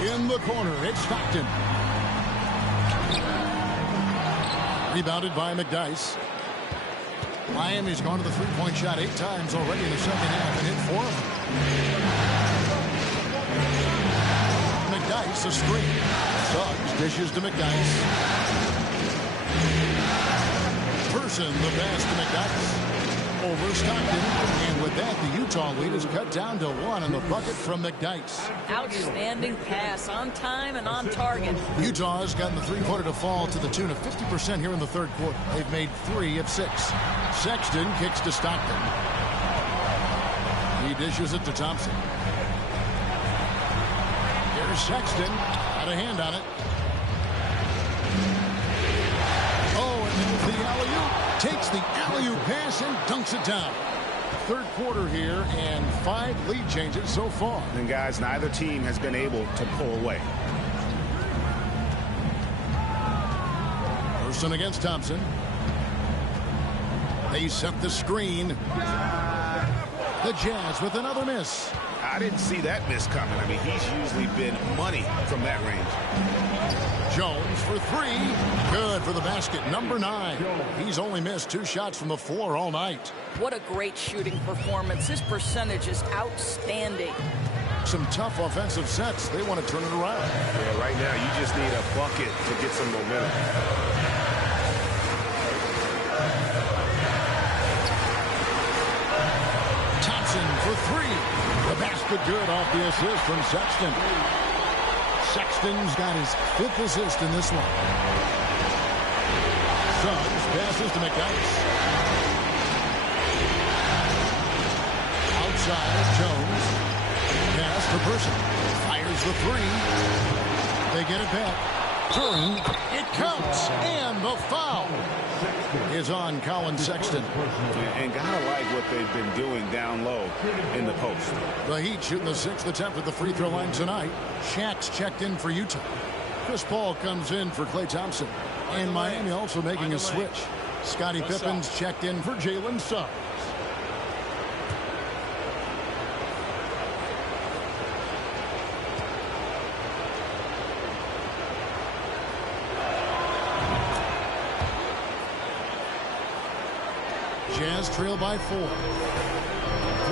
In the corner, it's Stockton. Rebounded by McDyess. Miami's gone to the three-point shot 8 times already in the second half and hit 4 of them. McDyess a screen. Suggs dishes to McDyess. Person the pass to McDyess. Over Stockton. And with that, the Utah lead is cut down to 1 on the bucket from McDyess. Outstanding pass, on time and on target. Utah has gotten the three-quarter to fall to the tune of 50% here in the third quarter. They've made 3 of 6. Sexton kicks to Stockton. He dishes it to Thompson. Here's Sexton. Got a hand on it. Oh, and there's the alley-oop. Takes the alley-oop pass and dunks it down. Third quarter here and 5 lead changes so far. And guys, neither team has been able to pull away. Person against Thompson. They set the screen. The Jazz with another miss. I didn't see that miss coming. I mean, he's usually been money from that range. Jones for 3. Good for the basket. Number 9. He's only missed 2 shots from the floor all night. What a great shooting performance. His percentage is outstanding. Some tough offensive sets. They want to turn it around. Yeah, right now you just need a bucket to get some momentum. Thompson for 3. The basket good off the assist from Sexton. Sexton's got his 5th assist in this one. Suggs passes to McDyess. Outside, Jones. Pass to Person. Fires the 3. They get it back. Duren. It counts. And the foul is on Colin Sexton. And gotta like what they've been doing down low in the post. The Heat shooting the 6th attempt at the free throw line tonight. Shaq's checked in for Utah. Chris Paul comes in for Klay Thompson. And Miami also making a switch. Scottie Pippen's checked in for Jalen Suggs. Jazz trail by 4.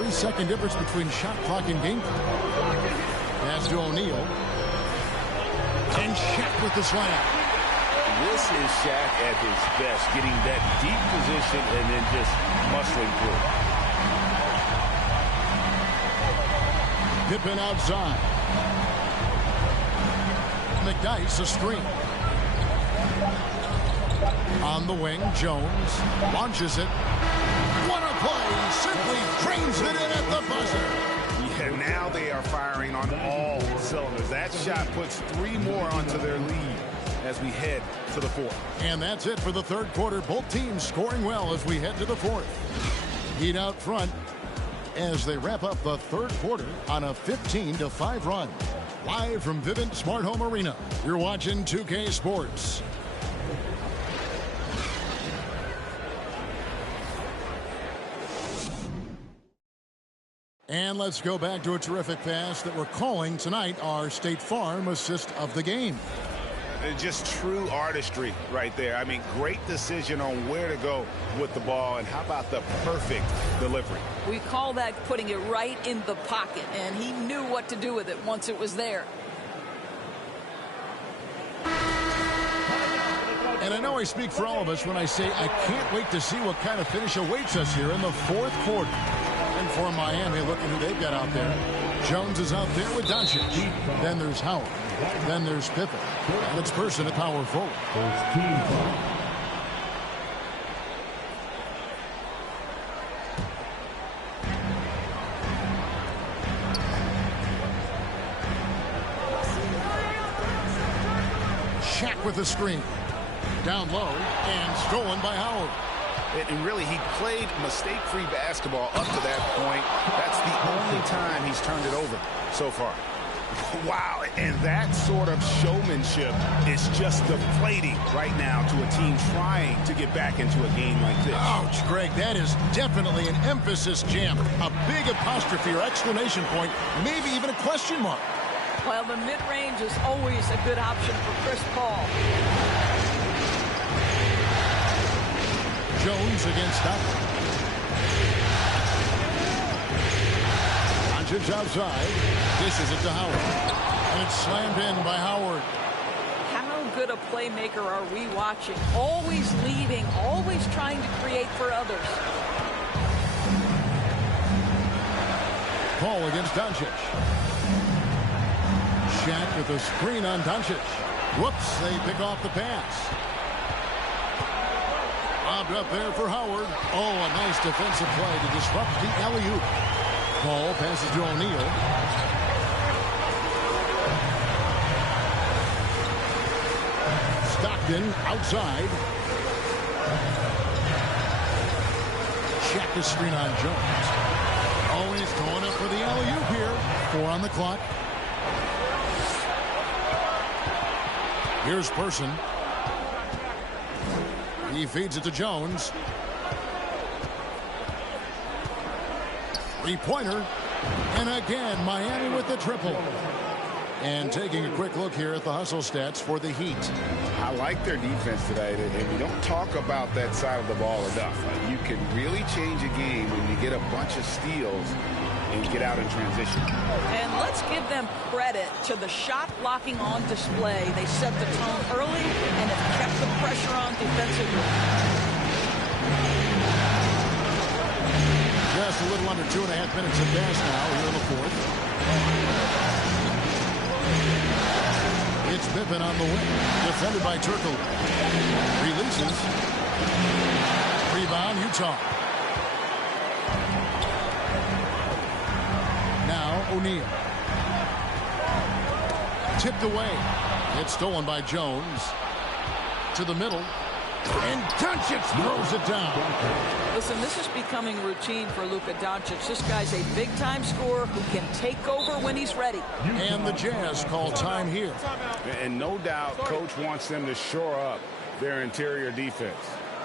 3-second difference between shot clock and game clock. Pass to O'Neal. And Shaq with the slam. This is Shaq at his best, getting that deep position and then just muscling through. Pippen outside. McDyess a screen. On the wing, Jones launches it. What a play! Simply trains it in at the buzzer. Yeah, now they are firing on all cylinders. That shot puts 3 more onto their lead as we head to the 4th. And that's it for the third quarter. Both teams scoring well as we head to the 4th. Heat out front as they wrap up the third quarter on a 15-5 run. Live from Vivint Smart Home Arena, you're watching 2K Sports. And let's go back to a terrific pass that we're calling tonight our State Farm assist of the game. Just true artistry right there. I mean, great decision on where to go with the ball, and how about the perfect delivery? We call that putting it right in the pocket, and he knew what to do with it once it was there. And I know I speak for all of us when I say I can't wait to see what kind of finish awaits us here in the fourth quarter. And for Miami, look at who they've got out there. Jones is out there with Doncic. Then there's Howard. Then there's Pippen. And it's Person at power forward. Shaq with the screen. Down low and stolen by Howard. And really, he played mistake-free basketball up to that point. That's the only time he's turned it over so far. Wow, and that sort of showmanship is just deflating right now to a team trying to get back into a game like this. Ouch, Greg, that is definitely an emphasis jam. A big apostrophe or exclamation point, maybe even a question mark. Well, the mid-range is always a good option for Chris Paul. Jones against Doncic. Doncic outside. Dishes it to Howard. And it's slammed in by Howard. How good a playmaker are we watching? Always leading, always trying to create for others. Paul against Doncic. Shaq with a screen on Doncic. Whoops, they pick off the pass. Lobbed up there for Howard. Oh, a nice defensive play to disrupt the alley-oop. Paul passes to O'Neal. Stockton outside. Shaq the screen on Jones. Oh, he's going up for the alley-oop here. 4 on the clock. Here's Person. He feeds it to Jones. Three-pointer. And again, Miami with the triple. And taking a quick look here at the hustle stats for the Heat. I like their defense today, and we don't talk about that side of the ball enough. You can really change a game when you get a bunch of steals and get out in transition. And let's give them credit to the shot blocking on display. They set the tone early and have kept the pressure on defensively. Just a little under 2.5 minutes of gas now here in the fourth. It's Pippen on the wing. Defended by Turkle. Releases. Rebound, Utah. Now O'Neal. Tipped away. It's stolen by Jones. To the middle. And Doncic throws it down. Listen, this is becoming routine for Luka Doncic. This guy's a big-time scorer who can take over when he's ready. And the Jazz call time here. And no doubt, Coach wants them to shore up their interior defense.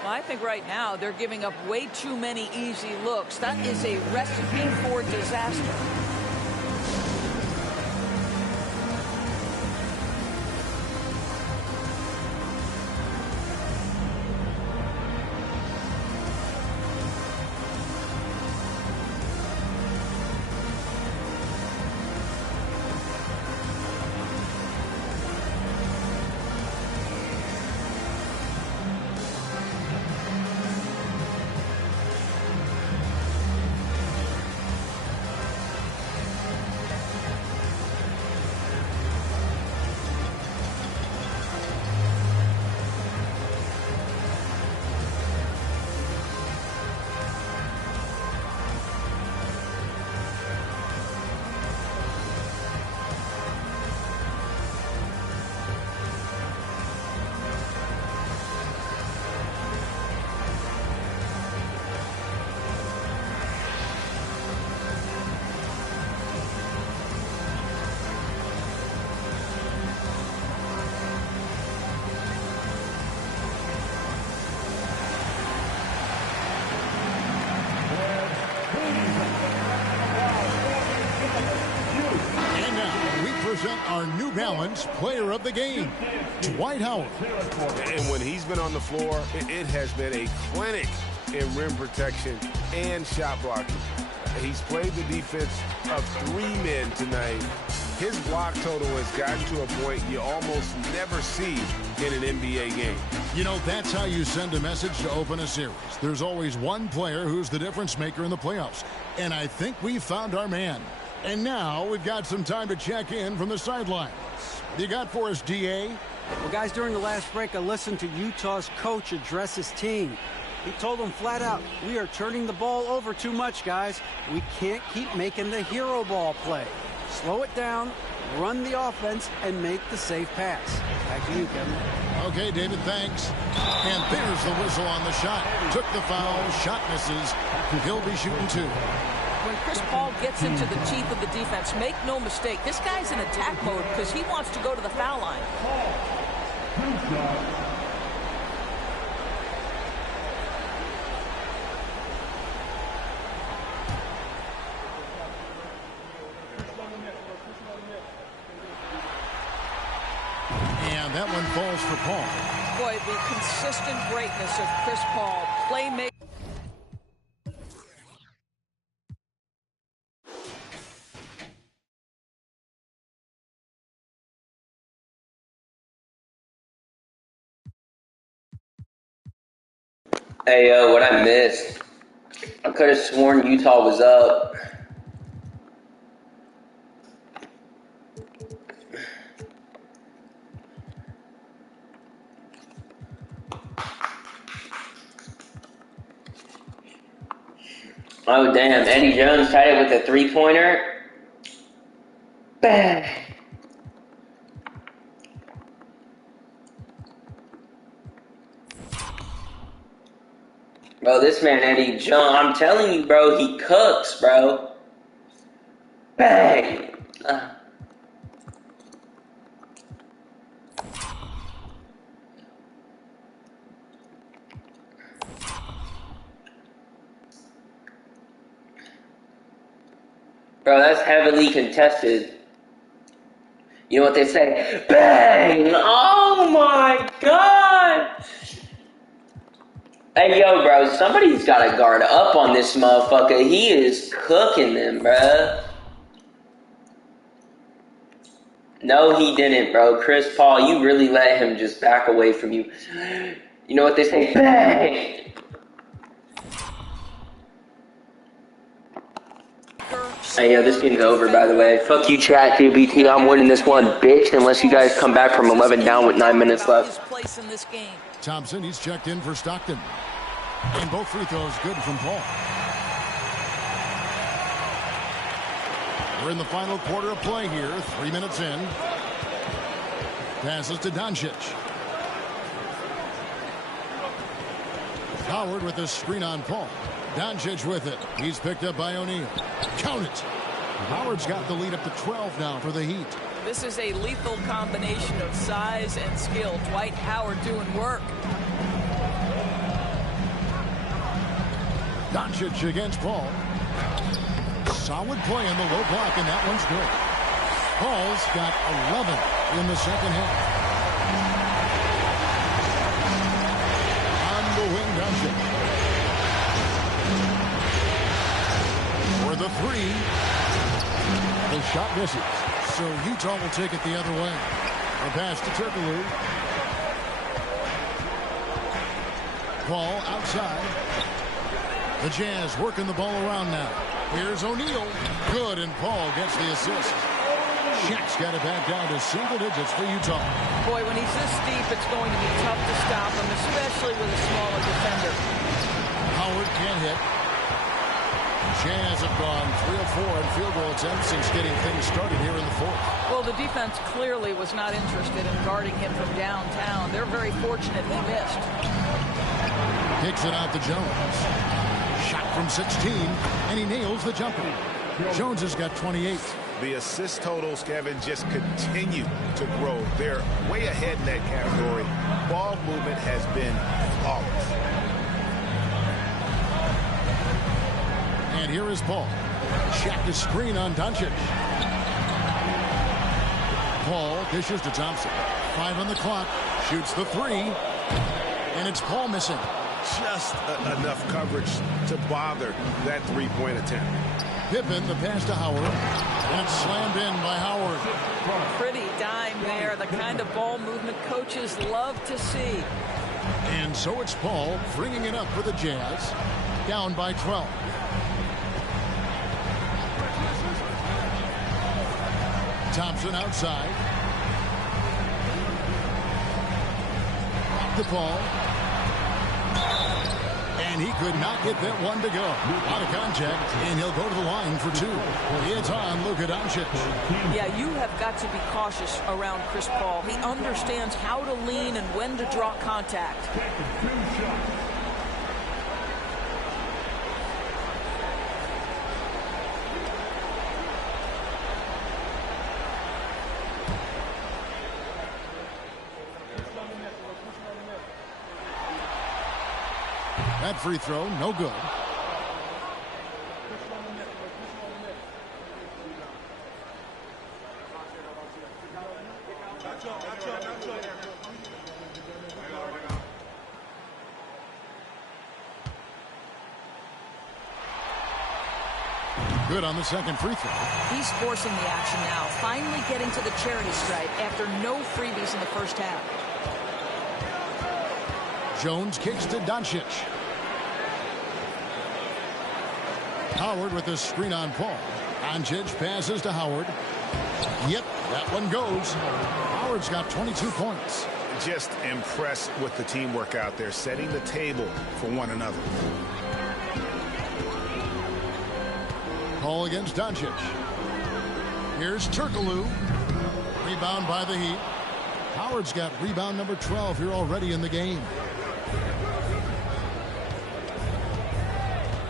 Well, I think right now they're giving up way too many easy looks. That is a recipe for disaster. Our New Balance player of the game, Dwight Howard. And when he's been on the floor, it has been a clinic in rim protection and shot blocking. He's played the defense of 3 men tonight. His block total has gotten to a point you almost never see in an NBA game. You know, that's how you send a message to open a series. There's always one player who's the difference maker in the playoffs. And I think we've found our man. And now we've got some time to check in from the sidelines. You got for us, DA? Well, guys, during the last break, I listened to Utah's coach address his team. He told them flat out, we are turning the ball over too much, guys. We can't keep making the hero ball play. Slow it down, run the offense and make the safe pass. Back to you, Kevin. Okay, David, thanks. And there's the whistle on the shot. Took the foul. Shot misses. He'll be shooting 2. When Chris Paul gets into the teeth of the defense, make no mistake, this guy's in attack mode because he wants to go to the foul line. And that one falls for Paul. Boy, the consistent greatness of Chris Paul, playmaker. Hey, what I missed. I could have sworn Utah was up. Oh, damn. Eddie Jones tied it with a three-pointer. Bang. Bro, this man Eddie Jones, I'm telling you, bro, he cooks, bro. Bang. Bro, that's heavily contested. You know what they say? Bang! Oh my god! Hey, yo, bro, somebody's got to guard up on this motherfucker. He is cooking them, bro. No, he didn't, bro. Chris Paul, you really let him just back away from you. You know what they say? Bang! Hey, yo, this game's over, by the way. Fuck you, chat, GPT. I'm winning this one, bitch, unless you guys come back from 11 down with 9 minutes left. Thompson, he's checked in for Stockton. And both free throws good from Paul. We're in the final quarter of play here. 3 minutes in. Passes to Doncic. Howard with the screen on Paul. Doncic with it. He's picked up by O'Neal. Count it. Howard's got the lead up to 12 now for the Heat. This is a lethal combination of size and skill. Dwight Howard doing work. Doncic against Paul. Solid play in the low block, and that one's good. Paul's got 11 in the second half. On the wing, Doncic. For the three. The shot misses. So Utah will take it the other way. A pass to Turkoglu. Paul outside. The Jazz working the ball around now. Here's O'Neal. Good, and Paul gets the assist. Shaq's got it back down to single digits for Utah. Boy, when he's this deep, it's going to be tough to stop him, especially with a smaller defender. Howard can't hit. Jazz have gone 3 of 4 in field goal attempts since getting things started here in the fourth. Well, the defense clearly was not interested in guarding him from downtown. They're very fortunate he missed. Kicks it out to Jones. Shot from 16, and he nails the jumper. Jones has got 28. The assist totals, Kevin, just continue to grow. They're way ahead in that category. Ball movement has been flawless. And here is Paul. Shaq is screen on Doncic. Paul dishes to Thompson. 5 on the clock. Shoots the 3. And it's Paul missing. Just enough coverage to bother that three-point attempt. Pippen, the pass to Howard. And it's slammed in by Howard. Pretty dime there. The kind of ball movement coaches love to see. And so it's Paul bringing it up for the Jazz. Down by 12. Thompson outside. The ball. And he could not get that one to go. Out of contact, and he'll go to the line for 2. It's on Luka Doncic. Yeah, you have got to be cautious around Chris Paul. He understands how to lean and when to draw contact. That free throw, no good. Good on the second free throw. He's forcing the action now, finally getting to the charity stripe after no freebies in the first half. Jones kicks to Doncic. Howard with the screen on Paul. Doncic passes to Howard. Yep, that one goes. Howard's got 22 points. Just impressed with the teamwork out there, setting the table for one another. Paul against Doncic. Here's Turkoglu. Rebound by the Heat. Howard's got rebound number 12 here already in the game.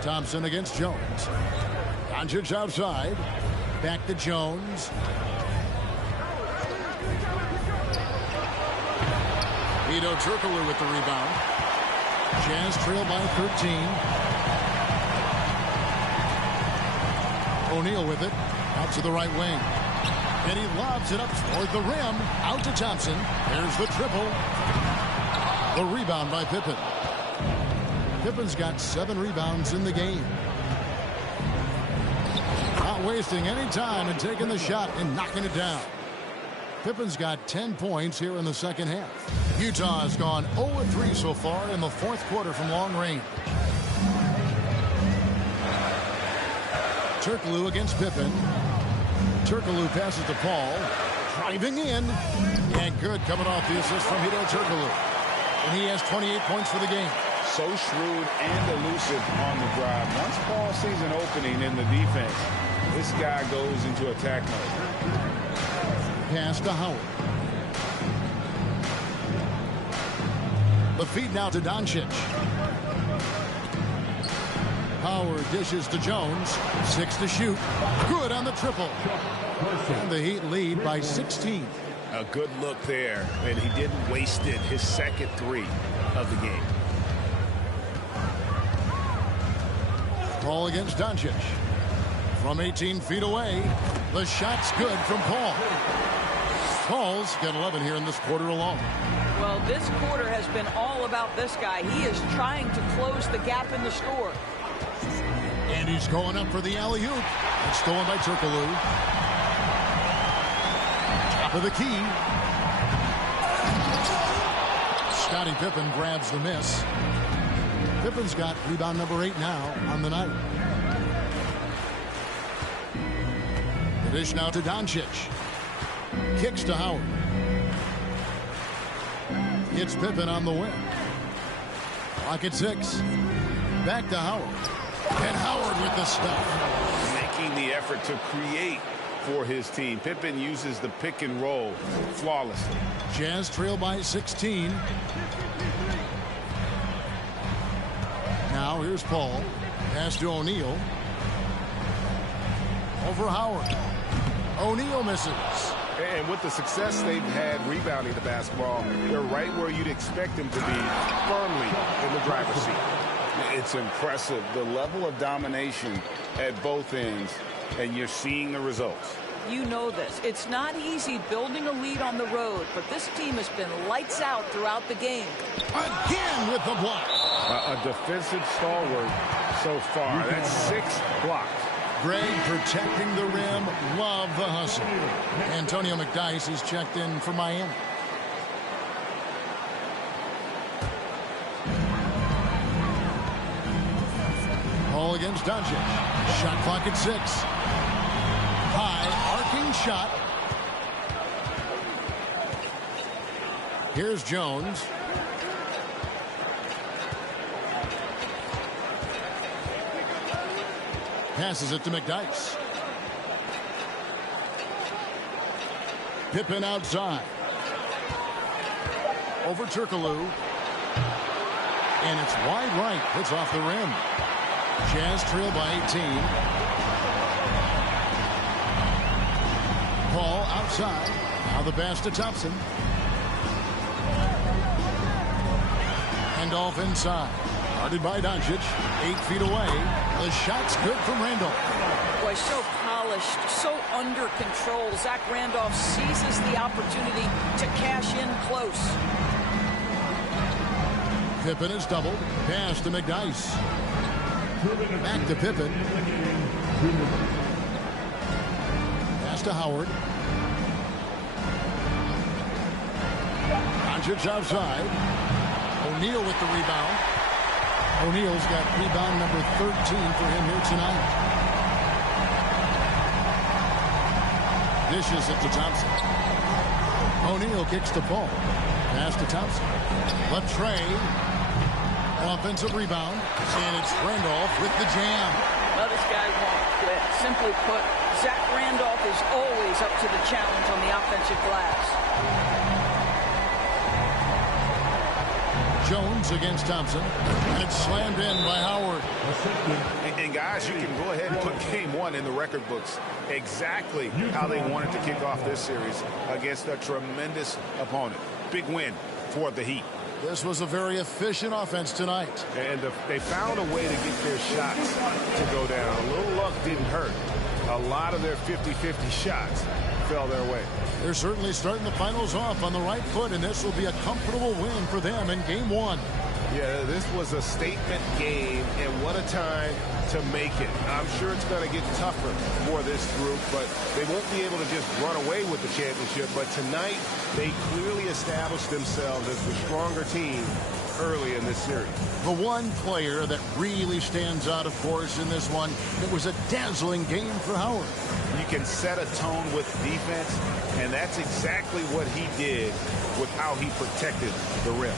Thompson against Jones. Doncic outside. Back to Jones. Hedo Turkoglu with the rebound. Jazz trail by 13. O'Neal with it. Out to the right wing. And he lobs it up toward the rim. Out to Thompson. There's the triple. The rebound by Pippen. Pippen's got 7 rebounds in the game. Not wasting any time and taking the shot and knocking it down. Pippen's got 10 points here in the second half. Utah has gone 0-3 so far in the fourth quarter from long range. Turkoglu against Pippen. Turkoglu passes to Paul. Driving in. And good coming off the assist from Hedo Turkoglu. And he has 28 points for the game. So shrewd and elusive on the drive. Once Paul sees an opening in the defense, this guy goes into attack mode. Pass to Howard. The feed now to Doncic. Howard dishes to Jones. 6 to shoot. Good on the triple. And the Heat lead by 16. A good look there, and he didn't waste it. His second 3 of the game. Paul against Doncic. From 18 feet away, the shot's good from Paul. Paul's got 11 here in this quarter alone. Well, this quarter has been all about this guy. He is trying to close the gap in the score. And he's going up for the alley-oop. It's stolen by Turkoglu. Top of the key. Scottie Pippen grabs the miss. Pippen's got rebound number 8 now on the night. The dish now to Doncic. Kicks to Howard. Gets Pippen on the wing. Clock at 6. Back to Howard. And Howard with the stuff. Making the effort to create for his team. Pippen uses the pick and roll flawlessly. Jazz trail by 16. Now here's Paul. Pass to O'Neal. Over Howard. O'Neal misses. And with the success they've had rebounding the basketball, they're right where you'd expect them to be, firmly in the driver's seat. It's impressive, the level of domination at both ends, and you're seeing the results. You know this. It's not easy building a lead on the road, but this team has been lights out throughout the game. Again with the block. A defensive stalwart so far. That's 6 blocks. Greg protecting the rim. Love the hustle. Antonio McDyess is checked in for Miami. Paul against Doncic. Shot clock at 6. High arcing shot. Here's Jones. passes it to McDyess. Pippen outside. Over Turkoglu. And it's wide right. Hits off the rim. Jazz trail by 18. Paul outside. Now the pass to Thompson. Randolph inside. Guarded by Doncic. 8 feet away. The shot's good from Randolph. Boy, so polished, so under control. Zach Randolph seizes the opportunity to cash in close. Pippen is doubled. Pass to McDyess. Back to Pippen. Pass to Howard. Doncic outside. O'Neal with the rebound. O'Neal's got rebound number 13 for him here tonight. Dishes it to Thompson. O'Neal kicks to Paul. Pass to Thompson. Left Trey. Offensive rebound. And it's Randolph with the jam. Well, this guy won't quit. Simply put, Zach Randolph is always up to the challenge on the offensive glass. Jones against Thompson. And it's slammed in by Howard. And guys, you can go ahead and put game one in the record books. Exactly how they wanted to kick off this series against a tremendous opponent. Big win for the Heat. This was a very efficient offense tonight. And they found a way to get their shots to go down. A little luck didn't hurt. A lot of their 50-50 shots fell their way. They're certainly starting the finals off on the right foot, and this will be a comfortable win for them in game one. Yeah, this was a statement game, and what a time to make it. I'm sure it's going to get tougher for this group, but they won't be able to just run away with the championship. But tonight, they clearly established themselves as the stronger team early in this series. The one player that really stands out, of course, in this one, it was a dazzling game for Howard. You can set a tone with defense, and that's exactly what he did with how he protected the rim.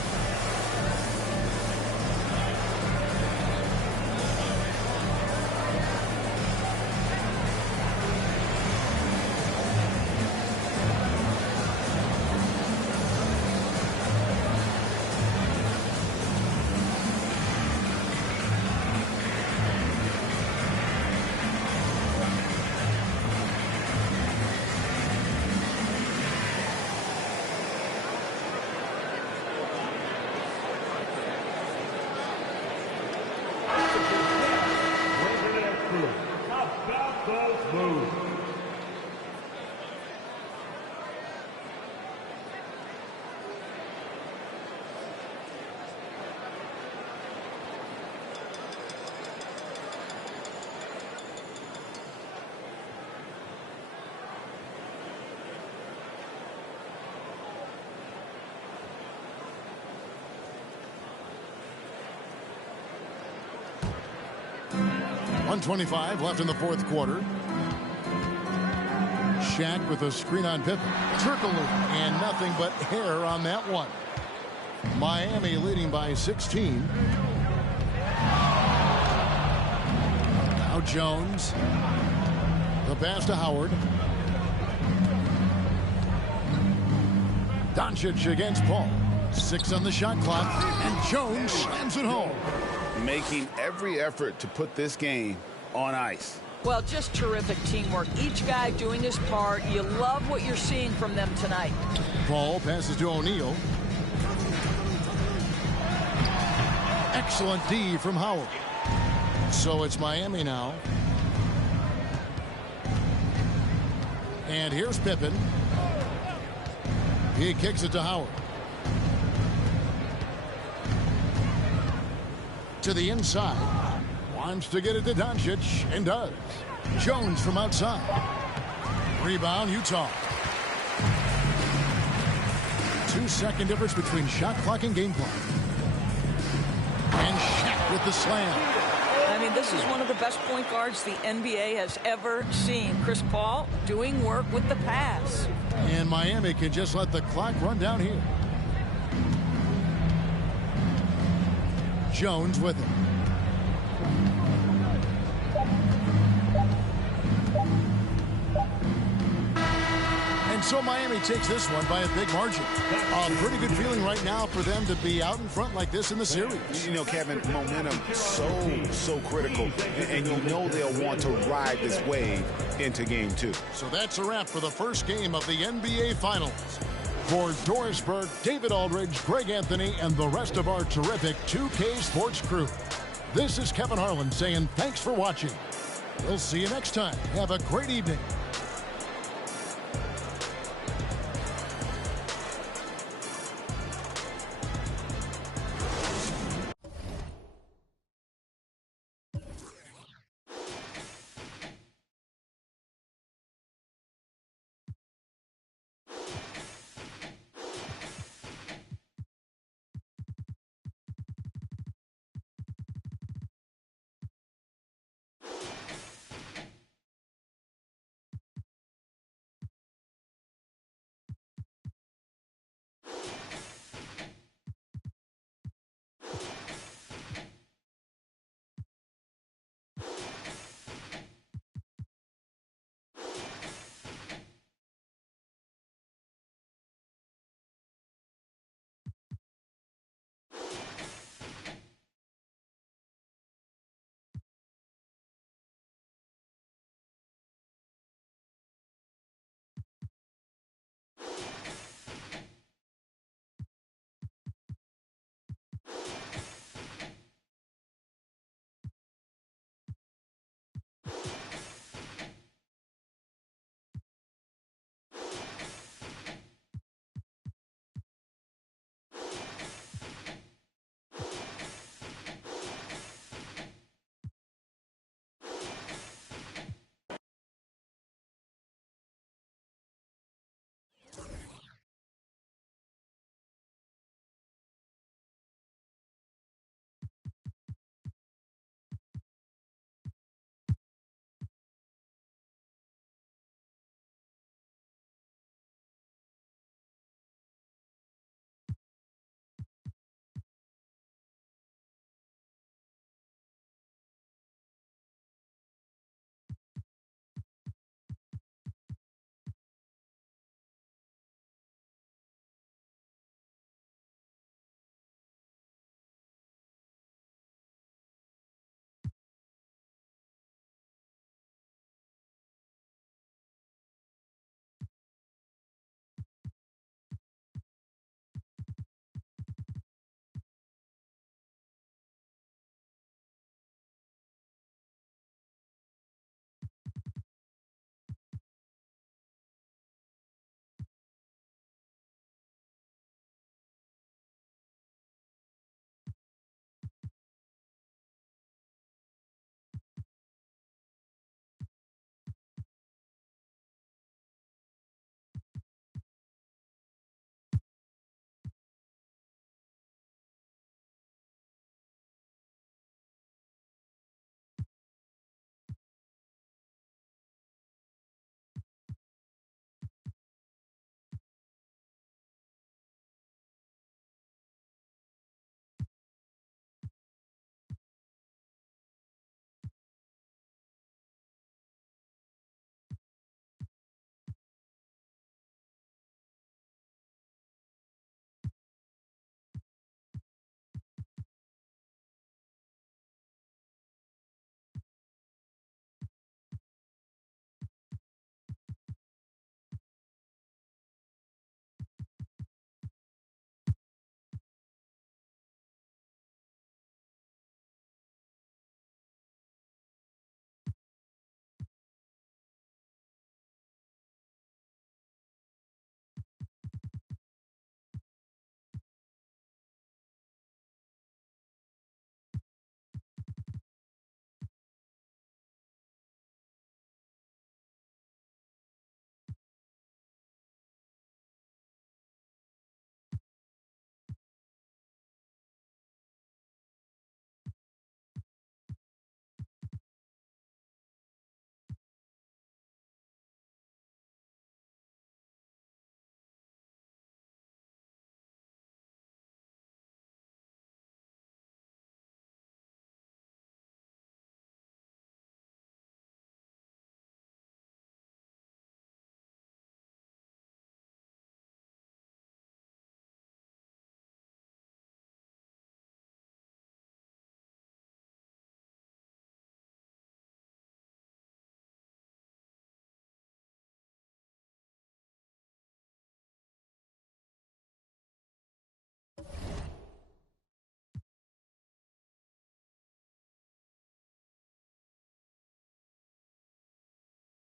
.125 left in the fourth quarter. Shaq with a screen on Pippen. Turkoglu, and nothing but hair on that one. Miami leading by 16. Now Jones. The pass to Howard. Doncic against Paul. 6 on the shot clock, and Jones slams it home. Making every effort to put this game on ice. Well, just terrific teamwork. Each guy doing his part. You love what you're seeing from them tonight. Paul passes to O'Neal. Excellent D from Howard. So it's Miami now. And here's Pippen. He kicks it to Howard. To the inside. Wants to get it to Doncic, and does. Jones from outside. Rebound, Utah. 2-second difference between shot clock and game clock. And Shaq with the slam. I mean, this is one of the best point guards the NBA has ever seen. Chris Paul doing work with the pass. And Miami can just let the clock run down here. Jones with it. so Miami takes this one by a big margin. A pretty good feeling right now for them to be out in front like this in the series. You know, Kevin, momentum so critical, and you know they'll want to ride this wave into game 2. So that's a wrap for the first game of the NBA Finals. For Dorisburg, David Aldridge, Greg Anthony, and the rest of our terrific 2K Sports crew, this is Kevin Harlan saying thanks for watching. We'll see you next time. Have a great evening.